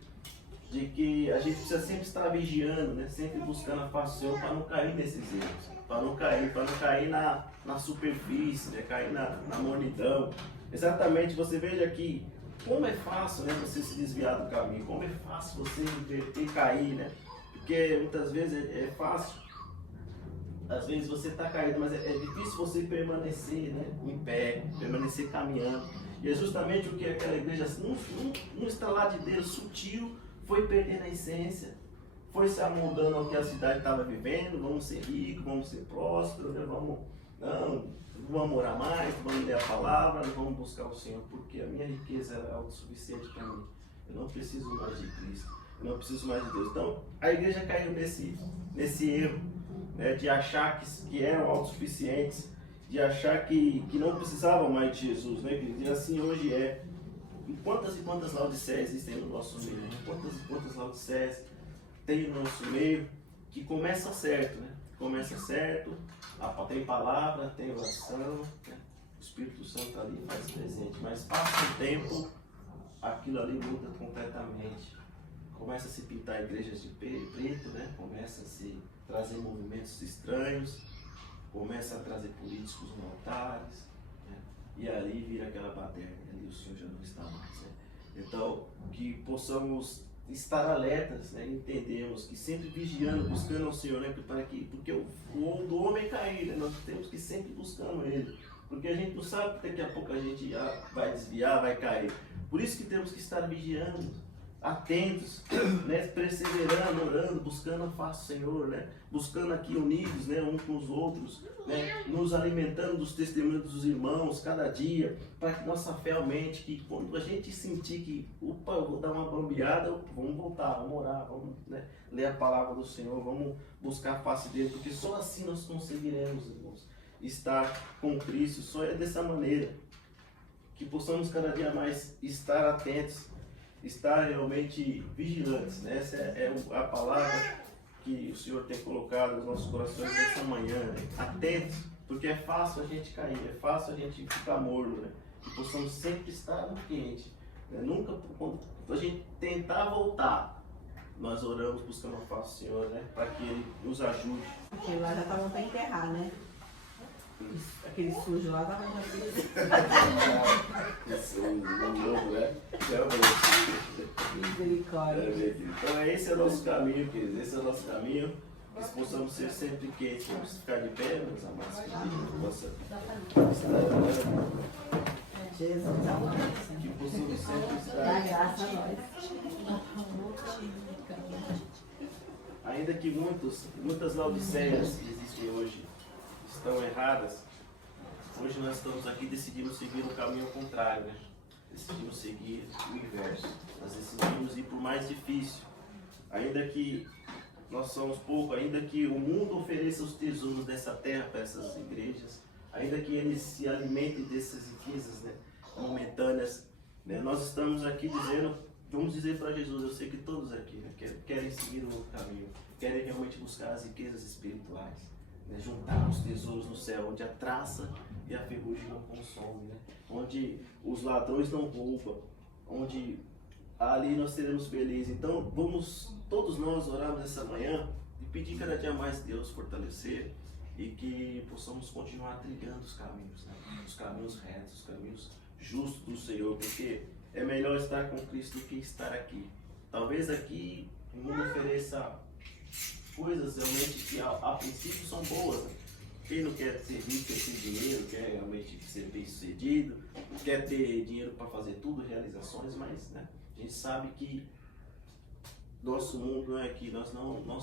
de que a gente precisa sempre estar vigiando, né? Sempre buscando a face do Senhor para não cair nesses erros, para não cair na superfície, né? Cair na mornidão. Exatamente, você veja aqui como é fácil, né, você se desviar do caminho, como é fácil você inverter e cair, né? Porque muitas vezes é fácil, às vezes você está caído, mas é difícil você permanecer, né, em pé, permanecer caminhando. E é justamente o que aquela igreja, num estalar de dedo sutil, foi perdendo a essência, foi se amoldando ao que a cidade estava vivendo. Vamos ser ricos, vamos ser prósperos, né? Vamos orar mais, vamos ler a palavra, vamos buscar o Senhor, porque a minha riqueza é autossuficiente para mim. Eu não preciso mais de Cristo, eu não preciso mais de Deus. Então, a igreja caiu nesse erro, né, de achar que eram autossuficientes, de achar que não precisavam mais de Jesus, né? E assim hoje é. E quantas Laodiceias existem no nosso meio? Né? Quantas Laodiceias tem no nosso meio que começa certo, né? Começa certo, tem palavra, tem oração, né? O Espírito Santo está ali, faz presente, mas passa o tempo, aquilo ali muda completamente. Começa a se pintar igrejas de preto, né? Começa a se trazer movimentos estranhos, começa a trazer políticos no altares, né? E ali vira aquela baderna, ali o Senhor já não está mais, né? Então, que possamos estar alertas, né? Entendemos que sempre vigiando, buscando ao Senhor, né? Porque o do homem é cair, né? Nós temos que sempre buscando Ele, porque a gente não sabe que daqui a pouco a gente vai desviar, vai cair. Por isso que temos que estar vigiando, atentos, né? Perseverando, orando, buscando a face do Senhor, né? Buscando aqui unidos, né? Uns com os outros, né? Nos alimentando dos testemunhos dos irmãos cada dia, para que nossa fé aumente, que quando a gente sentir que, opa, eu vou dar uma bambeada, vamos voltar, vamos orar, vamos, né, ler a palavra do Senhor, vamos buscar a face dele, porque só assim nós conseguiremos, irmãos, estar com Cristo. Só é dessa maneira que possamos cada dia mais estar atentos, estar realmente vigilantes, né? Essa é a palavra que o Senhor tem colocado nos nossos corações nessa manhã, né? Atentos, porque é fácil a gente cair, é fácil a gente ficar morno, né? Que possamos sempre estar no quente, né? Nunca, quando a gente tentar voltar, nós oramos buscando a face do Senhor, né? Para que Ele nos ajude. Porque lá já estavam para enterrar, né? Aquele sujo lá estava Isso, um novo, né? Misericórdia. Então esse é o nosso caminho, queridos. Esse é o nosso caminho. Que possamos ser sempre quentes. Vamos ficar de pé, meus amados. Jesus, que possamos sempre dá estar. graça a nós. Ainda que muitas Laodiceias que existem hoje estão erradas, hoje nós estamos aqui decidimos seguir o caminho contrário, né? Decidimos seguir o inverso. Nós decidimos ir para o mais difícil. Ainda que nós somos pouco, ainda que o mundo ofereça os tesouros dessa terra para essas igrejas, ainda que eles se alimentem dessas riquezas, né, momentâneas, né, nós estamos aqui dizendo, vamos dizer para Jesus, eu sei que todos aqui, né, querem seguir o outro caminho, querem realmente buscar as riquezas espirituais, né, juntar os tesouros no céu, onde a traça e a ferrugem não consomem, né, onde os ladrões não roubam, onde ali nós seremos felizes. Então vamos todos nós orarmos essa manhã e pedir cada dia mais Deus fortalecer e que possamos continuar trilhando os caminhos, né? Os caminhos retos, os caminhos justos do Senhor, porque é melhor estar com Cristo do que estar aqui. Talvez aqui o mundo ofereça coisas realmente que a princípio são boas, né? Quem não quer ser rico, quer ter dinheiro, quer realmente ser bem sucedido, quer ter dinheiro para fazer tudo, realizações, mas, né, a gente sabe que nosso mundo não é aqui, nós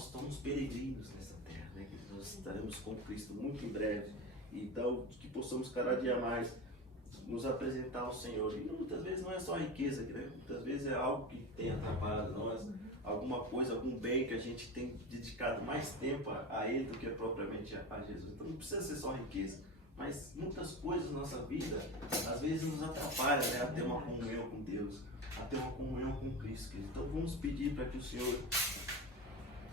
estamos peregrinos nessa terra, né? Que nós estaremos com Cristo muito em breve. Então, que possamos cada dia mais nos apresentar ao Senhor. E muitas vezes não é só a riqueza, né? Muitas vezes é algo que tem atrapalhado nós, alguma coisa, algum bem que a gente tem dedicado mais tempo a Ele do que propriamente a Jesus. Então não precisa ser só riqueza, mas muitas coisas na nossa vida às vezes nos atrapalham, né, a ter uma comunhão com Deus, a ter uma comunhão com Cristo. Então vamos pedir para que o Senhor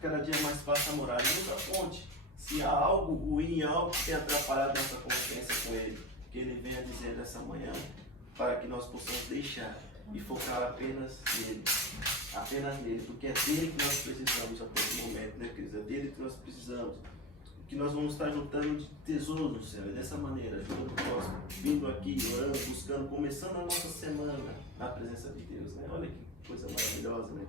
cada dia mais faça morar e nos aponte se há algo ruim, algo que tem atrapalhado nossa convivência com Ele, que Ele venha dizer nessa manhã, para que nós possamos deixar e focar apenas nele, porque é dele que nós precisamos a todo momento, né, queridos? É dele que nós precisamos. Que nós vamos estar juntando de tesouro no céu. É dessa maneira, junto nós, vindo aqui, orando, buscando, começando a nossa semana na presença de Deus, né? Olha que coisa maravilhosa, né?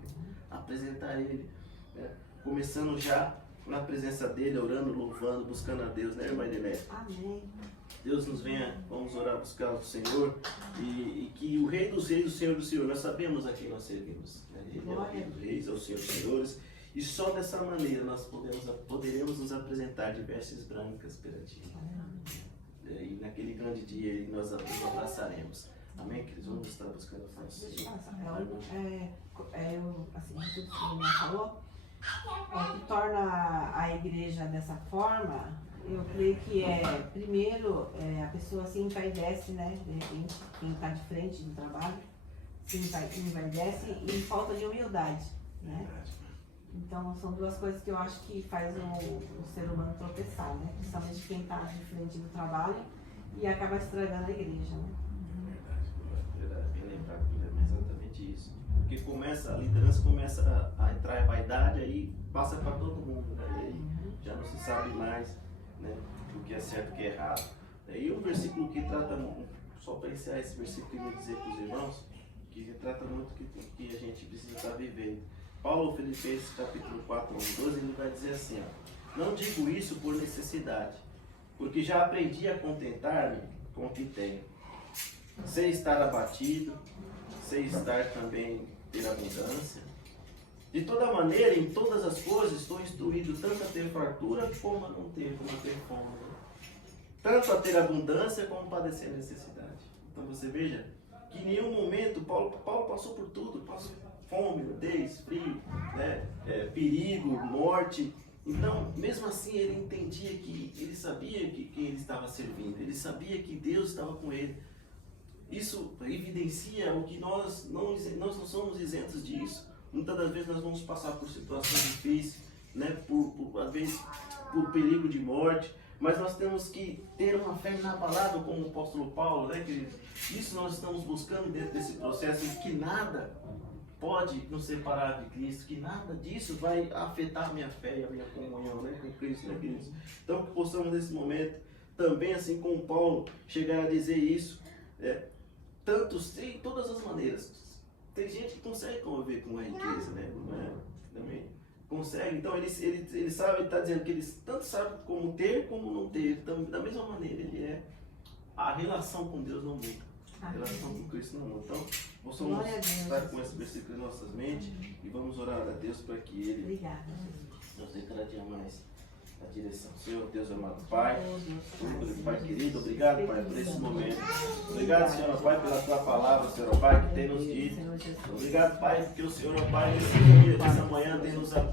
Apresentar Ele, né? Começando já na presença dEle, orando, louvando, buscando a Deus, né, irmã Edené? Amém. Deus nos venha, vamos orar, buscar o Senhor e que o Rei dos Reis, o Senhor do Senhor, nós sabemos a quem nós servimos, né? Ele é o Rei dos Reis, é o Senhor dos Senhores. E só dessa maneira nós poderemos nos apresentar de vestes brancas perante Ele. E naquele grande dia nós nos abraçaremos. Amém, queridos? Vamos estar buscando a face de Deus. Assim, tudo que o irmão falou, o que torna a igreja dessa forma, eu creio que primeiro, a pessoa se envaidece, né? De repente, quem está de frente do trabalho, se envaidece e falta de humildade, né? Então, são duas coisas que eu acho que faz o ser humano tropeçar, né? Principalmente quem está de frente do trabalho e acaba estragando a igreja, né? Verdade, bem lembrado, é exatamente isso. Porque a liderança começa a entrar em vaidade, aí passa para todo mundo, né? E aí já não se sabe mais, né, o que é certo e o que é errado. E o versículo que trata, só para encerrar esse versículo que eu vou dizer para os irmãos, que retrata muito o que a gente precisa estar vivendo. Paulo, Filipenses capítulo 4, 12, ele vai dizer assim, ó, não digo isso por necessidade, porque já aprendi a contentar-me com o que tenho. Sei estar abatido, sei estar também ter abundância. De toda maneira, em todas as coisas, estou instruído tanto a ter fartura como a não ter, como a ter fome. Tanto a ter abundância como a padecer necessidade. Então você veja que em nenhum momento Paulo passou por tudo, passou fome, nudez, frio, né? Perigo, morte. Então, mesmo assim, ele entendia ele sabia que quem ele estava servindo, ele sabia que Deus estava com ele. Isso evidencia o que nós não somos isentos disso. Muitas das vezes nós vamos passar por situações difíceis, né? Às vezes por perigo de morte, mas nós temos que ter uma fé inabalável como o apóstolo Paulo, né, querido? Isso nós estamos buscando dentro desse processo, que nada pode nos separar de Cristo, que nada disso vai afetar a minha fé e a minha comunhão, né, com Cristo, né, queridos? Então que possamos nesse momento, também assim como Paulo, chegar a dizer isso, em todas as maneiras. Tem gente que consegue conviver com a riqueza, né? Também consegue. Então ele sabe, ele está dizendo que ele tanto sabe como ter como não ter. Então, da mesma maneira, a relação com Deus não muda. A relação com Cristo não muda. Então, possamos estar com esse versículo em nossas mentes e vamos orar a Deus para que Ele nos dê cada dia mais a direção. Senhor, Deus amado Pai, Pai querido, obrigado, Pai, por esse momento. Obrigado, Senhor, Pai, pela Tua palavra, Senhor, Pai, que tem nos dito. Obrigado, Pai, porque o Senhor, Pai, nesse dia, nessa manhã,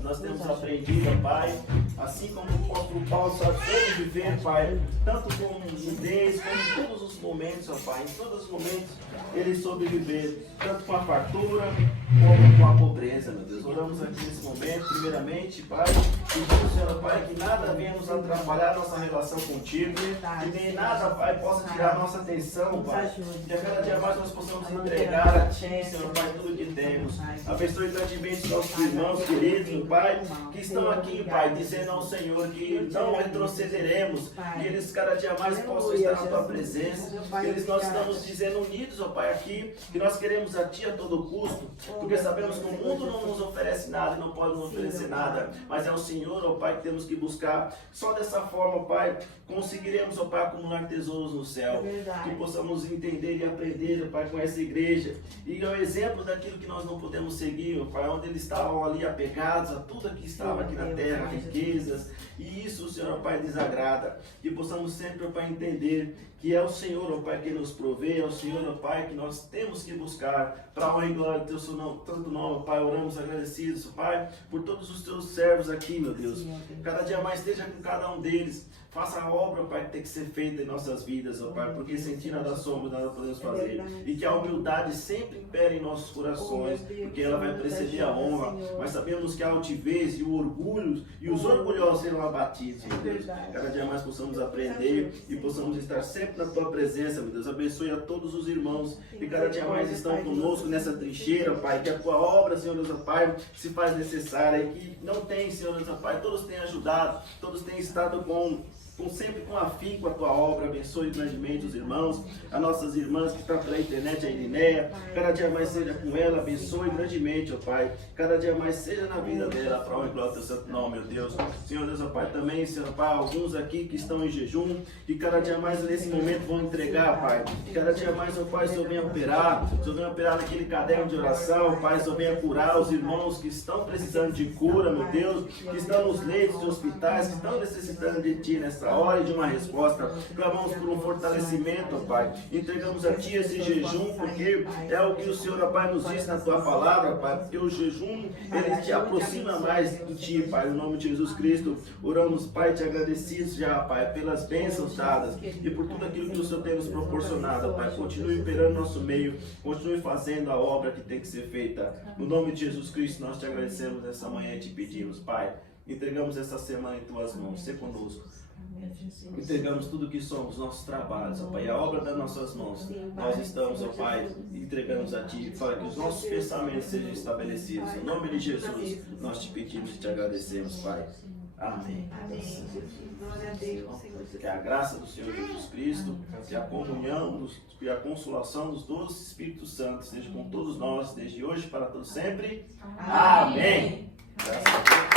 nós temos aprendido, Pai, assim como o apóstolo Paulo sabe viver, Pai, tanto com nudez, como em todos os momentos, ó Pai, em todos os momentos ele soube viver, tanto com a fartura como com a pobreza, meu Deus. Oramos aqui nesse momento, primeiramente, Pai, pedindo, Senhor, Pai, que nada venha nos atrapalhar a nossa relação contigo, que nem nada, Pai, possa tirar a nossa atenção, Pai, que a cada dia mais nós possamos entregar a Ti, Senhor, Pai, tudo que temos. Abençoe grandemente os nossos irmãos queridos, Pai, que estão aqui, Pai, dizendo ao Senhor que não retrocederemos, que eles cada dia mais possam estar na Tua presença, que nós estamos dizendo unidos, ó Pai, aqui, que nós queremos a Ti a todo custo, porque sabemos que o mundo não nos oferece nada, não pode nos oferecer nada, mas é o Senhor, ó Pai, que temos que buscar. Só dessa forma, ó Pai, conseguiremos, ó Pai, acumular tesouros no céu, que possamos entender e aprender, ó Pai, com essa igreja, e é o exemplo daquilo que nós não podemos seguir, ó Pai, onde eles estavam ali apegados a tudo que estava aqui na terra, riquezas, e isso, Senhor, ó Pai, desagrada, que possamos sempre, ó Pai, entender que é o Senhor, ó Pai, que nos provê, é o Senhor, ó Pai, que nós temos que buscar para a honra e glória do Teu santo nome, ó Pai. Oramos agradecidos, ó Pai, por todos os Teus servos aqui, meu Deus. Cada dia mais esteja com cada um deles, Faça a obra, Pai, que tem que ser feita em nossas vidas, ó Pai, porque sem Ti nada somos, nada podemos fazer. E que a humildade sempre impere em nossos corações, porque ela vai preceder a honra. Mas sabemos que a altivez e o orgulho e os orgulhosos serão abatidos, meu Deus. Cada dia mais possamos aprender e possamos estar sempre na Tua presença, meu Deus. Abençoe a todos os irmãos que cada dia mais estão conosco nessa trincheira, Pai. Que a Tua obra, Senhor Deus, Pai, se faz necessária e que não tem, Senhor Deus, Pai, todos têm ajudado, todos têm estado sempre com afinco a Tua obra. Abençoe grandemente os irmãos, as nossas irmãs que estão pela internet, a Irineia, cada dia mais seja com ela, abençoe grandemente, ó Pai, cada dia mais seja na vida dela, para honra e glória do Teu santo nome, meu Deus. Senhor Deus, ó Pai, também, Senhor Pai, alguns aqui que estão em jejum, que cada dia mais nesse momento vão entregar, Pai, que cada dia mais, ó Pai, o Senhor venha operar, o Senhor venha operar naquele caderno de oração, Pai, o Senhor venha curar os irmãos que estão precisando de cura, meu Deus, que estão nos leitos de hospitais, que estão necessitando de Ti nessa hora e de uma resposta. Clamamos por um fortalecimento, ó Pai. Entregamos a Ti esse jejum, porque é o que o Senhor, ó Pai, nos diz na Tua palavra, Pai, porque o jejum, ele te aproxima mais de Ti, Pai, no nome de Jesus Cristo. Oramos, Pai, te agradecidos já, Pai, pelas bênçãos dadas e por tudo aquilo que o Senhor tem nos proporcionado, Pai. Continue operando no nosso meio, continue fazendo a obra que tem que ser feita. No nome de Jesus Cristo, nós te agradecemos nessa manhã e te pedimos, Pai. Entregamos essa semana em Tuas mãos, se conosco. Entregamos tudo que somos, nossos trabalhos, ó Pai, a obra das nossas mãos. Nós estamos, ó Pai, entregamos a Ti, para que os nossos pensamentos sejam estabelecidos. Em nome de Jesus, nós te pedimos e te agradecemos, Pai. Amém. Que a graça do Senhor Jesus Cristo, que a comunhão e a consolação dos doces Espíritos Santos seja com todos nós, desde hoje para todos sempre. Amém. Graças a Deus.